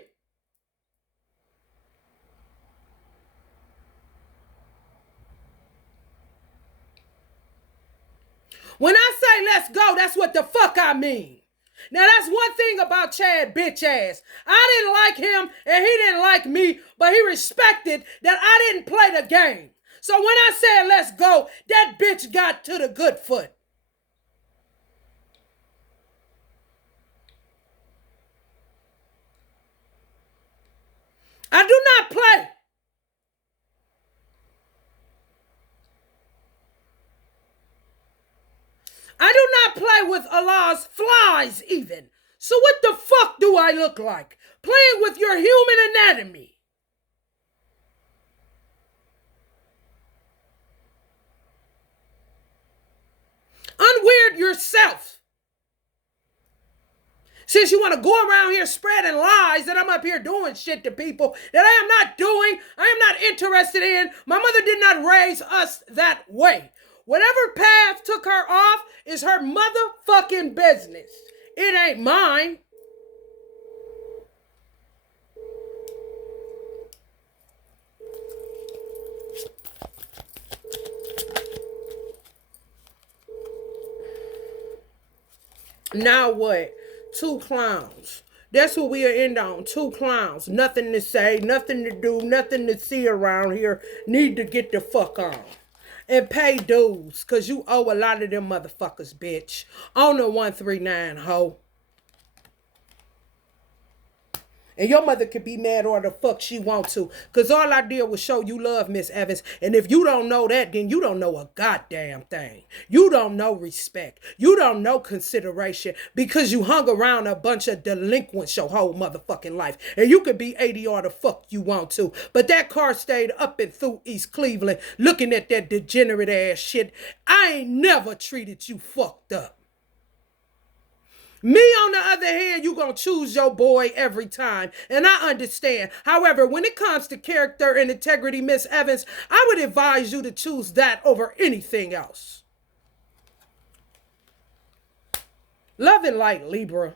When I say let's go, that's what the fuck I mean. Now that's one thing about Chad bitch ass. I didn't like him and he didn't like me, but he respected that I didn't play the game. So when I said let's go, that bitch got to the good foot. I do not play. I do not play with Allah's flies even. So what the fuck do I look like? Playing with your human anatomy. Unweird yourself. Since you want to go around here spreading lies that I'm up here doing shit to people that I am not doing, I am not interested in. My mother did not raise us that way. Whatever path took her off is her motherfucking business. It ain't mine. Now what? Two clowns. That's what we are end on. Two clowns. Nothing to say, nothing to do, nothing to see around here. Need to get the fuck on. And pay dues. Cause you owe a lot of them motherfuckers, bitch. On the 139, ho. And your mother could be mad or the fuck she want to. Because all I did was show you love, Miss Evans. And if you don't know that, then you don't know a goddamn thing. You don't know respect. You don't know consideration. Because you hung around a bunch of delinquents your whole motherfucking life. And you could be 80 or the fuck you want to. But that car stayed up and through East Cleveland looking at that degenerate ass shit. I ain't never treated you fucked up. Me, on the other hand, you gonna choose your boy every time. And I understand. However, when it comes to character and integrity, Miss Evans, I would advise you to choose that over anything else. Love and light, Libra.